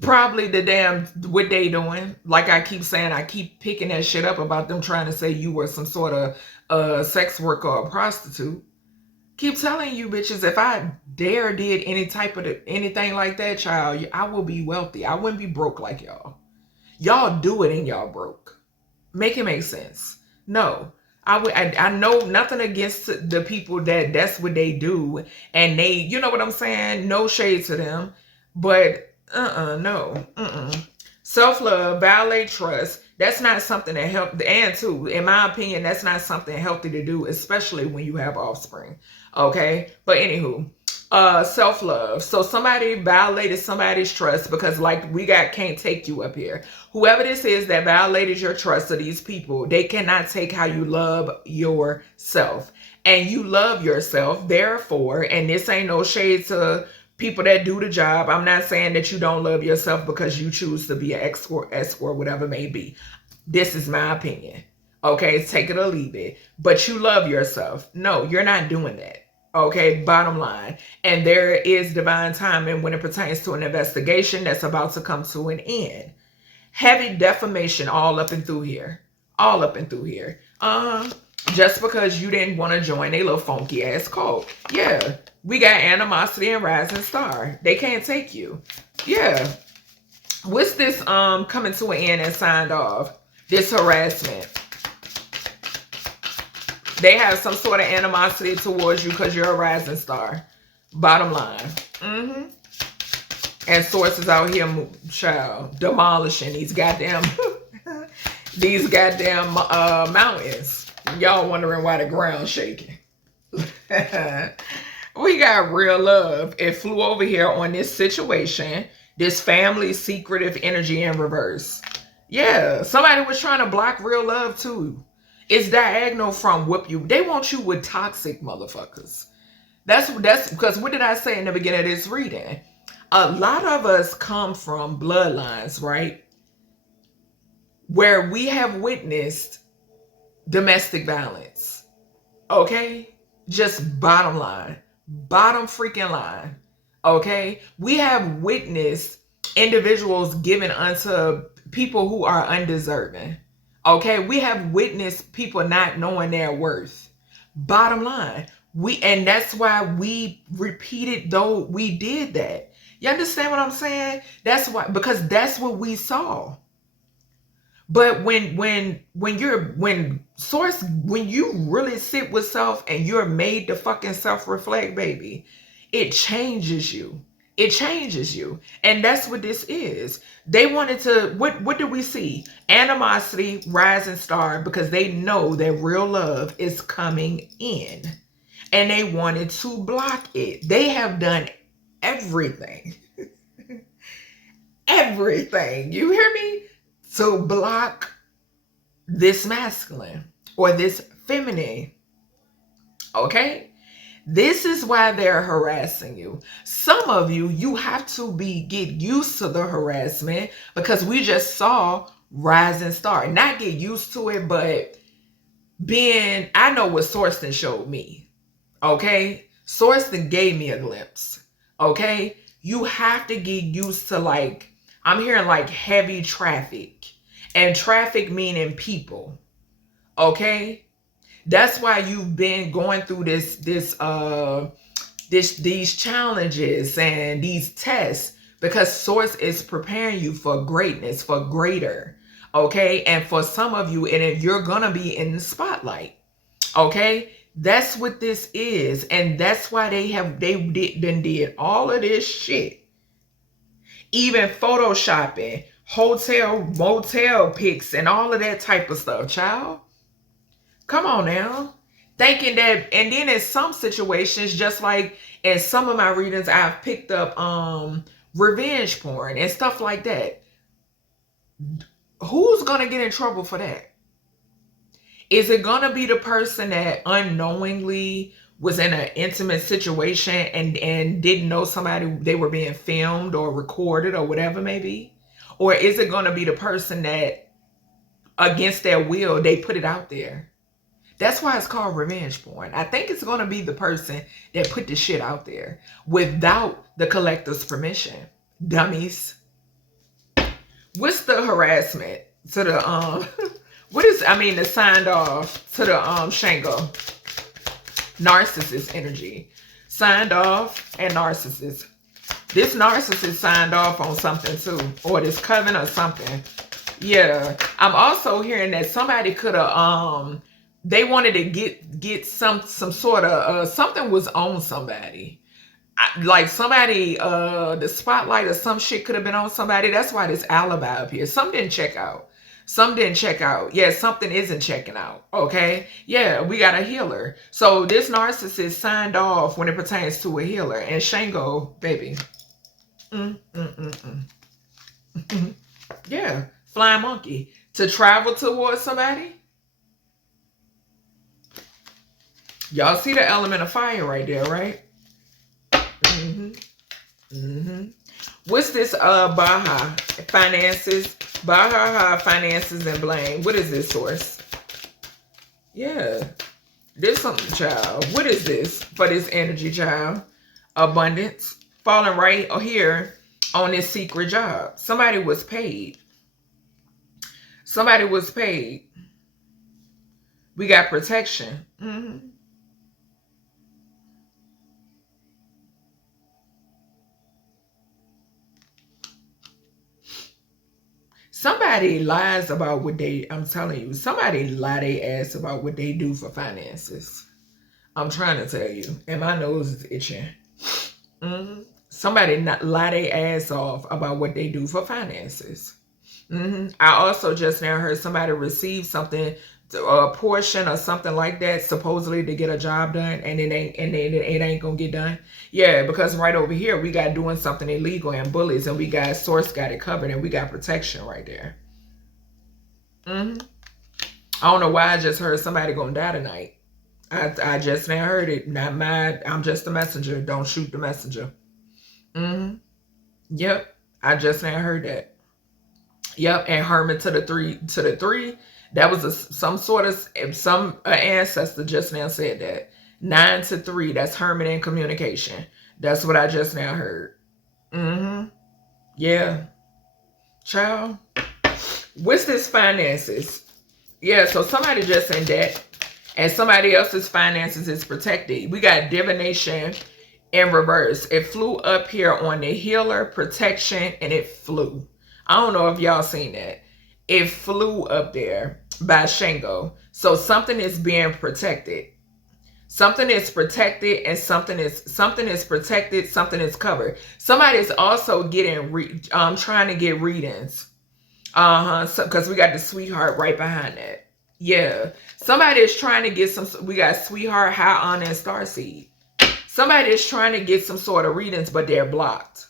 Probably the damn what they doing. Like I keep saying, I keep picking that shit up about them trying to say you were some sort of sex worker or prostitute. Keep telling you bitches, if I dare did any type of anything like that, child, I will be wealthy. I wouldn't be broke like y'all. Y'all do it and y'all broke. Make it make sense. No. I know nothing against the people that's what they do, and they, you know what I'm saying? No shade to them, but no. Self-love, violate trust. That's not something that help. And too, in my opinion, that's not something healthy to do, especially when you have offspring. Okay, but anywho, self-love. So somebody violated somebody's trust because, like, we got can't take you up here. Whoever this is that violated your trust of these people, they cannot take how you love yourself, and you love yourself. Therefore, and this ain't no shade to people that do the job. I'm not saying that you don't love yourself because you choose to be an escort, whatever it may be. This is my opinion. Okay, take it or leave it. But you love yourself. No, you're not doing that. Okay, bottom line. And there is divine timing when it pertains to an investigation that's about to come to an end. Heavy defamation all up and through here. All up and through here. Just because you didn't want to join a little funky ass cult. Yeah. We got animosity and rising star. They can't take you. Yeah. What's this coming to an end and signed off? This harassment. They have some sort of animosity towards you because you're a rising star. Bottom line. And sources out here, child, demolishing these goddamn mountains. Y'all wondering why the ground's shaking. We got real love. It flew over here on this situation. This family secretive energy in reverse. Yeah, somebody was trying to block real love too. It's diagonal from whoop you. They want you with toxic motherfuckers. That's because what did I say in the beginning of this reading? A lot of us come from bloodlines, right? Where we have witnessed domestic violence. Okay? Just bottom line. Bottom freaking line. Okay? We have witnessed individuals given unto people who are undeserving. Okay? We have witnessed people not knowing their worth. Bottom line. And that's why we repeated, though we did that. You understand what I'm saying? That's why, because that's what we saw. But when you really sit with self and you're made to fucking self-reflect, baby, it changes you. It changes you. And that's what this is. They wanted to, what do we see? Animosity, rising star, because they know that real love is coming in. And they wanted to block it. They have done everything. Everything. You hear me? To block this masculine or this feminine. Okay? This is why they're harassing you. Some of you, you have to get used to the harassment, because we just saw rising star. Not get used to it, but I know what Sourceton showed me. Okay? Sourceton gave me a glimpse. Okay? You have to get used to, like, I'm hearing like heavy traffic. And traffic meaning people. Okay? That's why you've been going through these challenges and these tests, because Source is preparing you for greatness, for greater. Okay? And for some of you, and you're gonna be in the spotlight. Okay? That's what this is. And that's why they did all of this shit. Even photoshopping, hotel, motel pics, and all of that type of stuff, child. Come on now. Thinking that, and then in some situations, just like in some of my readings, I've picked up revenge porn and stuff like that. Who's gonna get in trouble for that? Is it gonna be the person that unknowingly was in an intimate situation and didn't know they were being filmed or recorded or whatever maybe? Or is it gonna be the person that against their will they put it out there? That's why it's called revenge porn. I think it's going to be the person that put the shit out there without the collector's permission. Dummies. What's the harassment to the the signed off to the Shango? Narcissist energy. Signed off and narcissist. This narcissist signed off on something too, or this coven or something. Yeah. I'm also hearing that somebody could have they wanted to get some sort of something was on somebody, like somebody the spotlight or some shit could have been on somebody. That's why this alibi up here. Some didn't check out. Yeah, something isn't checking out. Okay, yeah, we got a healer. So this narcissist signed off when it pertains to a healer. And Shango, baby, yeah, flying monkey to travel towards somebody. Y'all see the element of fire right there, right? What's this Baja finances? Baja finances and blame. What is this, Source? Yeah. There's something, child. What is this for this energy, child? Abundance. Falling right here on this secret job. Somebody was paid. Somebody was paid. We got protection. Somebody lies about what I'm telling you, somebody lie their ass about what they do for finances. I'm trying to tell you, and my nose is itching. Somebody lie their ass off about what they do for finances. I also just now heard somebody receive something, a portion or something like that, supposedly to get a job done, and it ain't gonna get done. Yeah, because right over here we got doing something illegal and bullies, and we got Source got it covered, and we got protection right there. I don't know why I just heard somebody gonna die tonight. I just now heard it. Not mine. I'm just a messenger. Don't shoot the messenger. Yep, I just now heard that. Yep, and Herman to the three. That was some ancestor just now said that. 9 to 3, that's Herman in communication. That's what I just now heard. Yeah. Child. What's this finances? Yeah, so somebody just in debt and somebody else's finances is protected. We got divination in reverse. It flew up here on the healer, protection, and it flew. I don't know if y'all seen that. It flew up there by Shango. So something is being protected. Something is protected and something is protected, something is covered. Somebody is also getting trying to get readings. Because we got the sweetheart right behind that. Yeah. Somebody is trying to get we got sweetheart, high honor, and starseed. Somebody is trying to get some sort of readings, but they're blocked.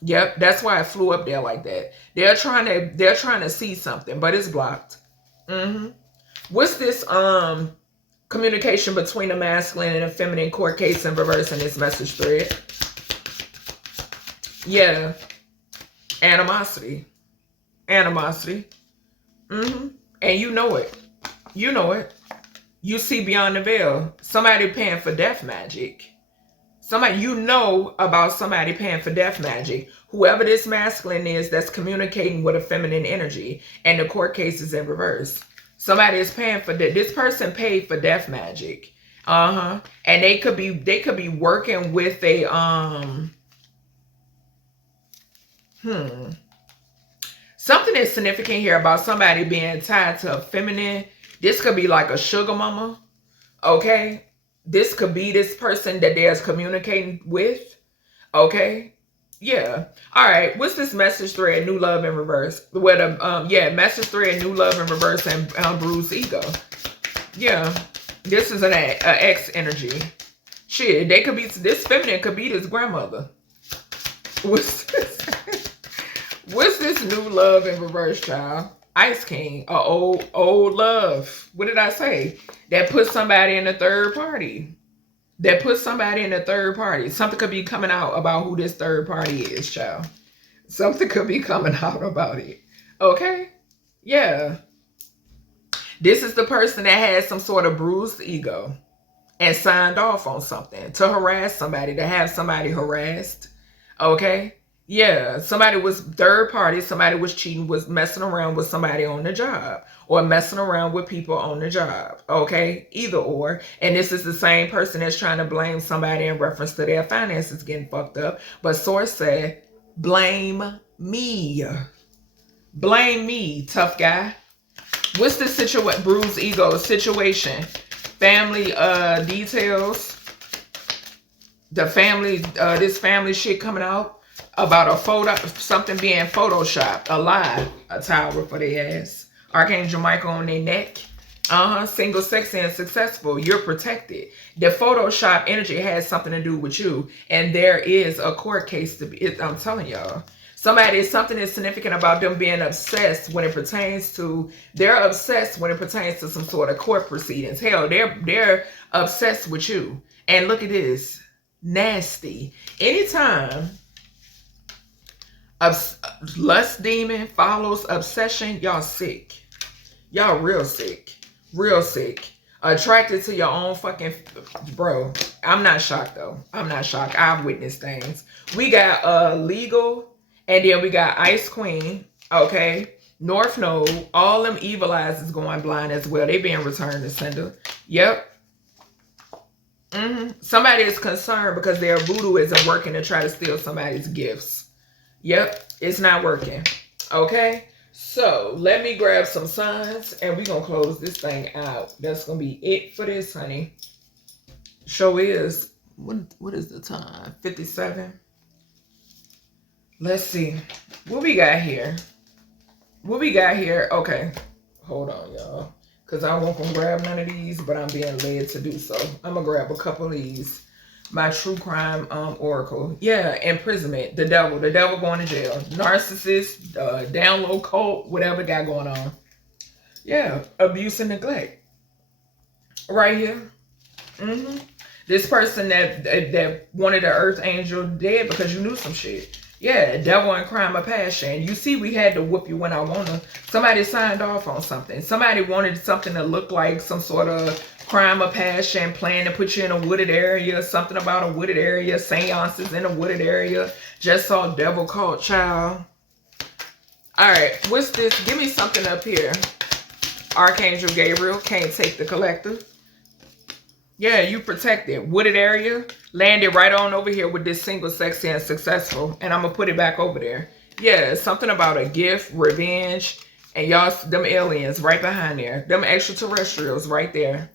Yep, that's why it flew up there like that. They're trying to see something, but it's blocked. What's this communication between a masculine and a feminine court case in reverse in this message thread? Yeah. Animosity. Animosity. And you know it. You know it. You see beyond the veil. Somebody paying for death magic. Somebody, you know about somebody paying for death magic. Whoever this masculine is that's communicating with a feminine energy. And the court case is in reverse. Somebody is paying for that. This person paid for death magic. And they could be working with a something is significant here about somebody being tied to a feminine. This could be like a sugar mama. Okay. This could be this person that they're communicating with. Okay. Yeah. All right. What's this message thread? New love in reverse. Where the message thread, new love in reverse, and bruised ego. Yeah. This is an ex energy. Shit. They could be, this feminine could be this grandmother. What's this? What's this new love in reverse, child? Ice King, old love. What did I say? That puts somebody in the third party. That puts somebody in the third party. Something could be coming out about who this third party is, child. Something could be coming out about it. Okay? Yeah. This is the person that has some sort of bruised ego and signed off on something to harass somebody, to have somebody harassed. Okay? Yeah, somebody was third party, somebody was cheating, was messing around with somebody on the job, or messing around with people on the job, okay? Either or. And this is the same person that's trying to blame somebody in reference to their finances getting fucked up. But Source said, blame me. Blame me, tough guy. What's the situation? Bruised ego situation. Family details. The family, this family shit coming out. About a photo, something being photoshopped, a lie, a tower for their ass. Archangel Michael on their neck. Single, sexy, and successful. You're protected. The Photoshop energy has something to do with you. And there is a court case to be, I'm telling y'all. Something is significant about them being obsessed when it pertains to, they're obsessed when it pertains to some sort of court proceedings. Hell, they're obsessed with you. And look at this. Nasty. Anytime lust demon follows obsession, y'all sick. Y'all real sick. Real sick. Attracted to your own fucking... Bro, I'm not shocked though. I'm not shocked. I've witnessed things. We got legal, and then we got Ice Queen, okay? North Node. All them evil eyes is going blind as well. They being returned to sender. Yep. Somebody is concerned because their voodoo isn't working to try to steal somebody's gifts. Yep, it's not working. Okay, so let me grab some signs and we're gonna close this thing out. That's gonna be it for this, honey. Show is what is the time? 57. Let's see what we got here. What we got here? Okay, hold on, y'all, because I won't gonna grab none of these, but I'm being led to do so. I'm gonna grab a couple of these. My true crime oracle. Yeah, imprisonment. The devil going to jail. Narcissist, download cult, whatever got going on. Yeah, abuse and neglect. Right here. This person that wanted an earth angel dead because you knew some shit. Yeah, devil and crime of passion. You see, we had to whoop you when I wanna. Somebody signed off on something. Somebody wanted something to look like some sort of crime of passion, plan to put you in a wooded area, something about a wooded area, seances in a wooded area. Just saw devil cult, child. All right, what's this? Give me something up here. Archangel Gabriel, can't take the collective. Yeah, you protected. Wooded area, landed right on over here with this single, sexy, and successful. And I'm going to put it back over there. Yeah, something about a gift, revenge, and y'all, them aliens right behind there. Them extraterrestrials right there.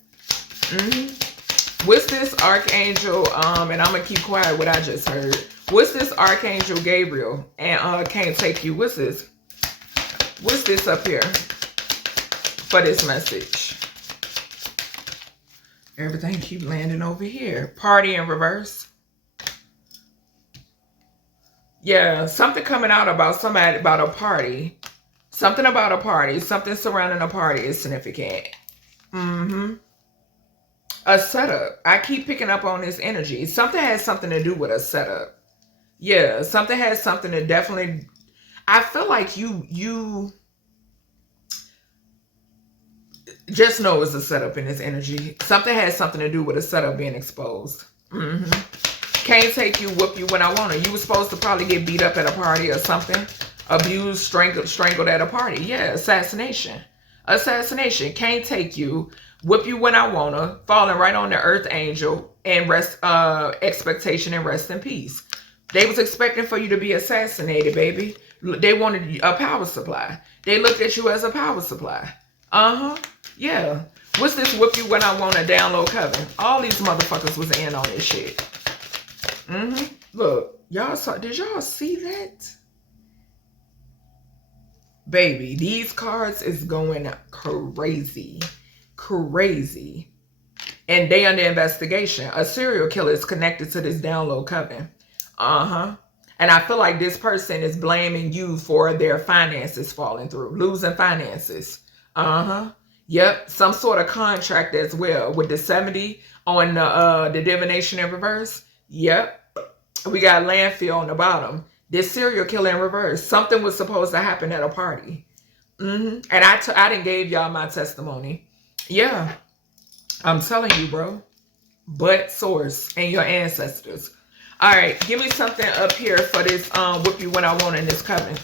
What's this Archangel, and I'm going to keep quiet what I just heard. What's this Archangel Gabriel? And can't take you. What's this? What's this up here for this message? Everything keep landing over here. Party in reverse. Yeah, something coming out about somebody, about a party. Something about a party. Something surrounding a party is significant. A setup. I keep picking up on this energy. Something has something to do with a setup. Yeah, something has something to definitely... I feel like you just know it's a setup in this energy. Something has something to do with a setup being exposed. Can't take you, whoop you when I want to. You were supposed to probably get beat up at a party or something. Abused, strangled at a party. Yeah, assassination. Assassination. Can't take you, whip you when I want to. Falling right on the Archangel and rest, expectation and rest in peace. They was expecting for you to be assassinated, baby. They wanted a power supply. They looked at you as a power supply. Yeah. What's this whip you when I want to download Coven? All these motherfuckers was in on this shit. Look, y'all saw, did y'all see that? Baby, these cards is going crazy. Crazy. And they under investigation. A serial killer is connected to this download Coven. And I feel like this person is blaming you for their finances falling through. Losing finances. Yep. Some sort of contract as well. With the 70 on the divination in reverse. Yep. We got landfill on the bottom. This serial killer in reverse. Something was supposed to happen at a party. And I didn't gave y'all my testimony. Yeah. I'm telling you, bro. But source and your ancestors. All right. Give me something up here for this whip you when I want in this Coven.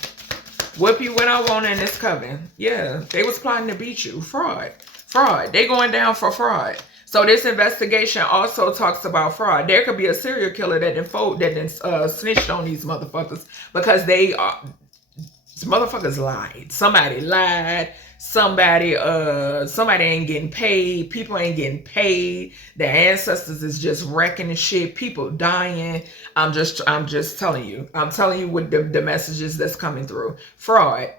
Whip you when I want in this Coven. Yeah. They was plotting to beat you. Fraud. Fraud. They going down for fraud. So this investigation also talks about fraud. There could be a serial killer that snitched on these motherfuckers because these motherfuckers lied. Somebody lied. Somebody ain't getting paid. People ain't getting paid. Their ancestors is just wrecking the shit. People dying. I'm just telling you. I'm telling you what the messages that's coming through. Fraud.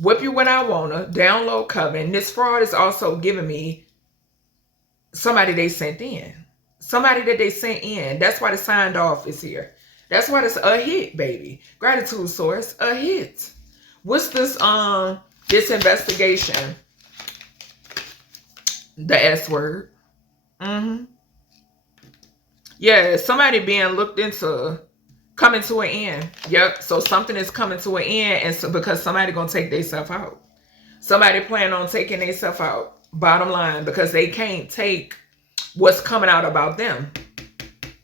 Whip you when I wanna. Download Coven. This fraud is also giving me somebody they sent in. Somebody that they sent in. That's why the signed off is here. That's why it's a hit, baby. Gratitude source. A hit. What's this this investigation? The S word. Yeah, somebody being looked into, coming to an end. Yep. So something is coming to an end, and so because somebody gonna take themselves out. Somebody plan on taking themselves out. Bottom line, because they can't take what's coming out about them.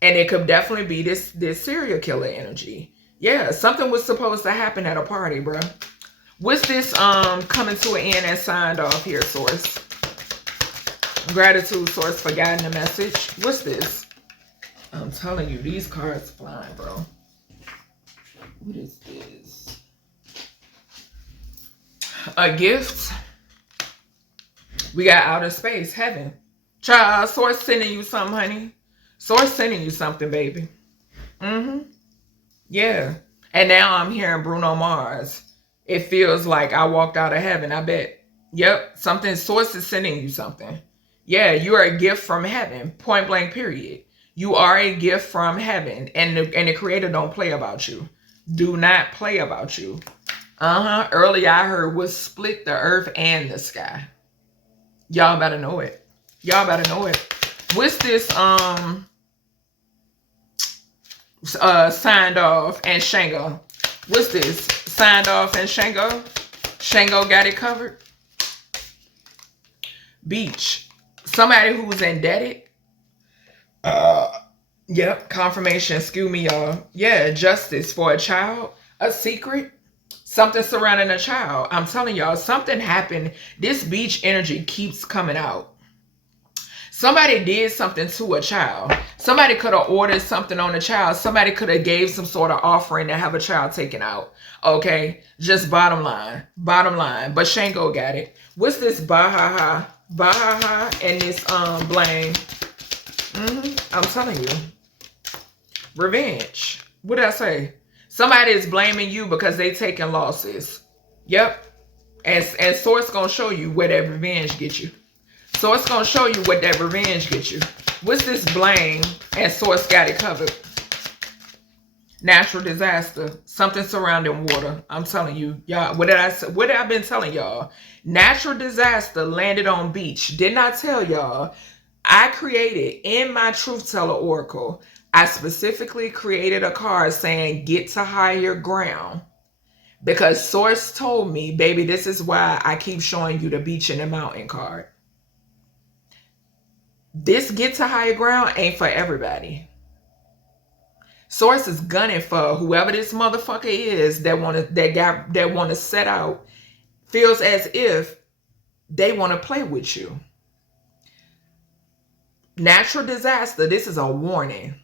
And it could definitely be this serial killer energy. Yeah, something was supposed to happen at a party, bro. What's this coming to an end and signed off here, source? Gratitude, source, for guiding the message. What's this? I'm telling you, these cards flying, bro. What is this? A gift. We got outer space, heaven. Child, source sending you something, honey. Source sending you something, baby. Yeah. And now I'm hearing Bruno Mars. It feels like I walked out of heaven, I bet. Yep. Something, source is sending you something. Yeah, you are a gift from heaven. Point blank, period. You are a gift from heaven. And the creator don't play about you. Do not play about you. Earlier I heard was split the earth and the sky. Y'all better know it. Y'all better know it. What's this signed off and Shango? What's this? Signed off and Shango? Shango got it covered. Beach. Somebody who's indebted. Yep. Confirmation. Excuse me, y'all. Yeah. Justice for a child. A secret. Something surrounding a child. I'm telling y'all, something happened. This beach energy keeps coming out. Somebody did something to a child. Somebody could have ordered something on a child. Somebody could have gave some sort of offering to have a child taken out. Okay? Just bottom line. Bottom line. But Shango got it. What's this bahaha? Bahaha and this blame. I'm telling you. Revenge. What did I say? Somebody is blaming you because they taking losses. Yep. And source gonna show you where that revenge gets you. Source gonna show you what that revenge gets you. What's this blame? And source got it covered. Natural disaster, something surrounding water. I'm telling you, y'all. What did I been telling y'all? Natural disaster landed on beach. Didn't I tell y'all? I created in my Truth Teller Oracle. I specifically created a card saying "Get to higher ground," because Source told me, baby, this is why I keep showing you the beach and the mountain card. This "Get to higher ground" ain't for everybody. Source is gunning for whoever this motherfucker is that wanna set out, feels as if they want to play with you. Natural disaster, this is a warning.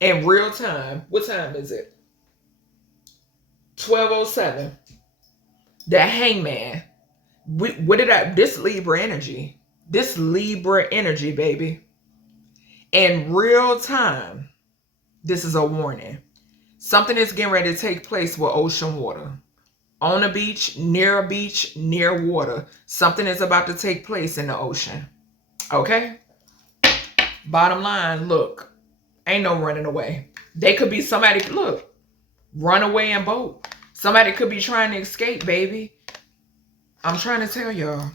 In real time. What time is it? 12:07. The Hangman. This Libra energy. This Libra energy, baby. In real time. This is a warning. Something is getting ready to take place with ocean water. On a beach, near water. Something is about to take place in the ocean. Okay? Bottom line, look. Ain't no running away. They could be somebody, look. Run away in boat. Somebody could be trying to escape, baby. I'm trying to tell y'all.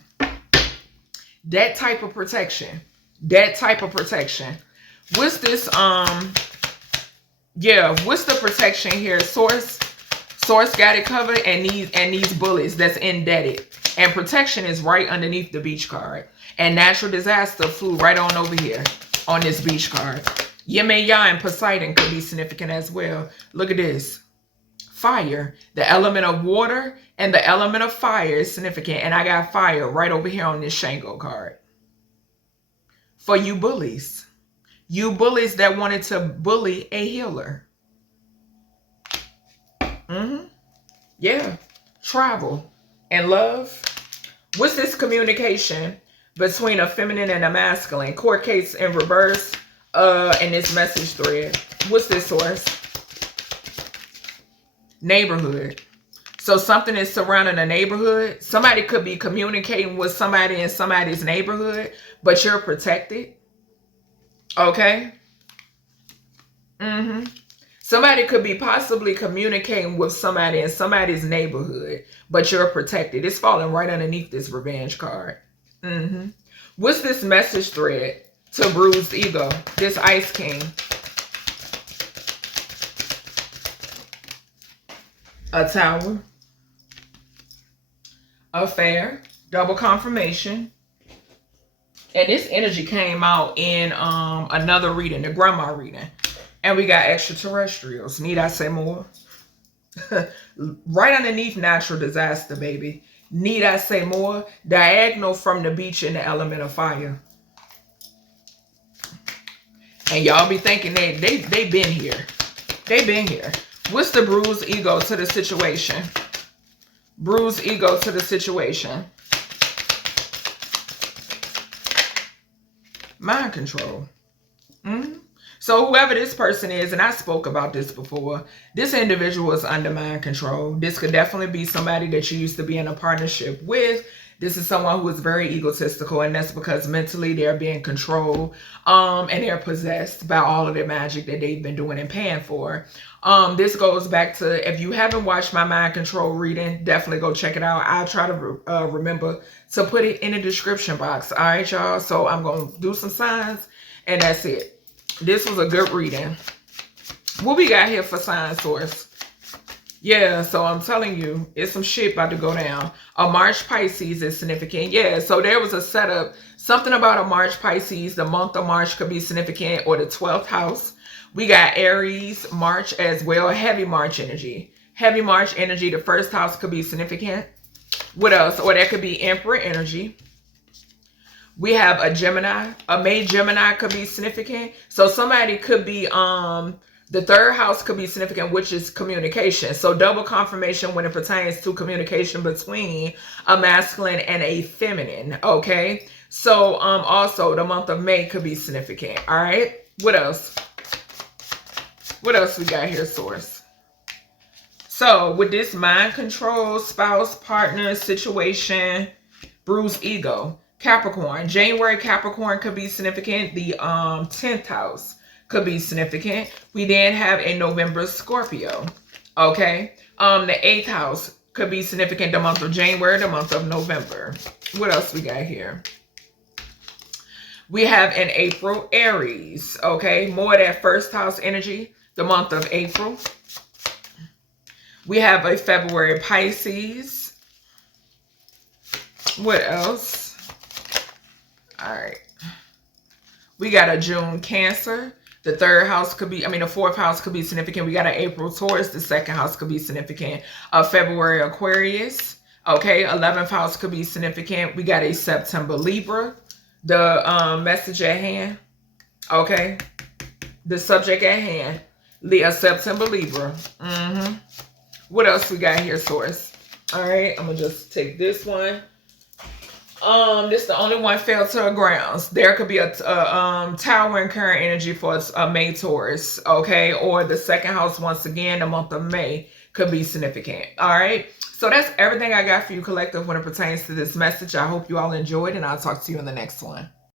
That type of protection. That type of protection. What's this, yeah, what's the protection here? Source got it covered, and these bullets that's indebted. And protection is right underneath the beach card. And natural disaster flew right on over here on this beach card. Yemeya and Poseidon could be significant as well. Look at this. Fire. The element of water and the element of fire is significant. And I got fire right over here on this Shango card. For you bullies. You bullies that wanted to bully a healer. Yeah. Travel and love. What's this communication between a feminine and a masculine? Court case in reverse in this message thread. What's this, Source? Neighborhood. So something is surrounding a neighborhood. Somebody could be communicating with somebody in somebody's neighborhood, but you're protected. Okay? Somebody could be possibly communicating with somebody in somebody's neighborhood, but you're protected. It's falling right underneath this revenge card. What's this message thread to bruised ego? This Ice King. A Tower. Affair. Double confirmation. And this energy came out in another reading, the grandma reading. And we got extraterrestrials. Need I say more? Right underneath natural disaster, baby. Need I say more? Diagonal from the beach in the element of fire. And y'all be thinking they been here. They been here. What's the bruised ego to the situation? Bruised ego to the situation. Mind control. So whoever this person is, and I spoke about this before, this individual is under mind control. This could definitely be somebody that you used to be in a partnership with. This is someone who is very egotistical, and that's because mentally they're being controlled and they're possessed by all of the magic that they've been doing and paying for. This goes back to, if you haven't watched my mind control reading, definitely go check it out. I'll try to remember to put it in the description box. All right, y'all. So I'm going to do some signs, and that's it. This was a good reading. What we got here for sign, Source? Yeah, so I'm telling you, it's some shit about to go down. A March Pisces is significant. Yeah, so there was a setup. Something about a March Pisces. The month of March could be significant, or the 12th house. We got Aries, March as well. Heavy March energy. Heavy March energy. The first house could be significant. What else? Or that could be Emperor energy. We have a Gemini. A May Gemini could be significant. So somebody could be, the third house could be significant, which is communication. So double confirmation when it pertains to communication between a masculine and a feminine. Okay. So also the month of May could be significant. All right. What else? What else we got here, Source? So with this mind control, spouse, partner, situation, bruised ego. Capricorn. January Capricorn could be significant. The 10th house. could be significant. We then have a November Scorpio. Okay. The 8th house could be significant, the month of January, the month of November. What else we got here? We have an April Aries. Okay. More of that first house energy, the month of April. We have a February Pisces. What else? All right. We got a June Cancer. The 3rd house could be, the 4th house could be significant. We got an April Taurus. The 2nd house could be significant. A February Aquarius. Okay. 11th house could be significant. We got a September Libra. The message at hand. Okay. The subject at hand. September Libra. What else we got here, source? All right. I'm going to just take this one. This the only one fell to the grounds. There could be a tower and current energy for a May Taurus, okay? Or the 2nd house, once again, the month of May could be significant, all right? So that's everything I got for you, collective, when it pertains to this message. I hope you all enjoyed, and I'll talk to you in the next one.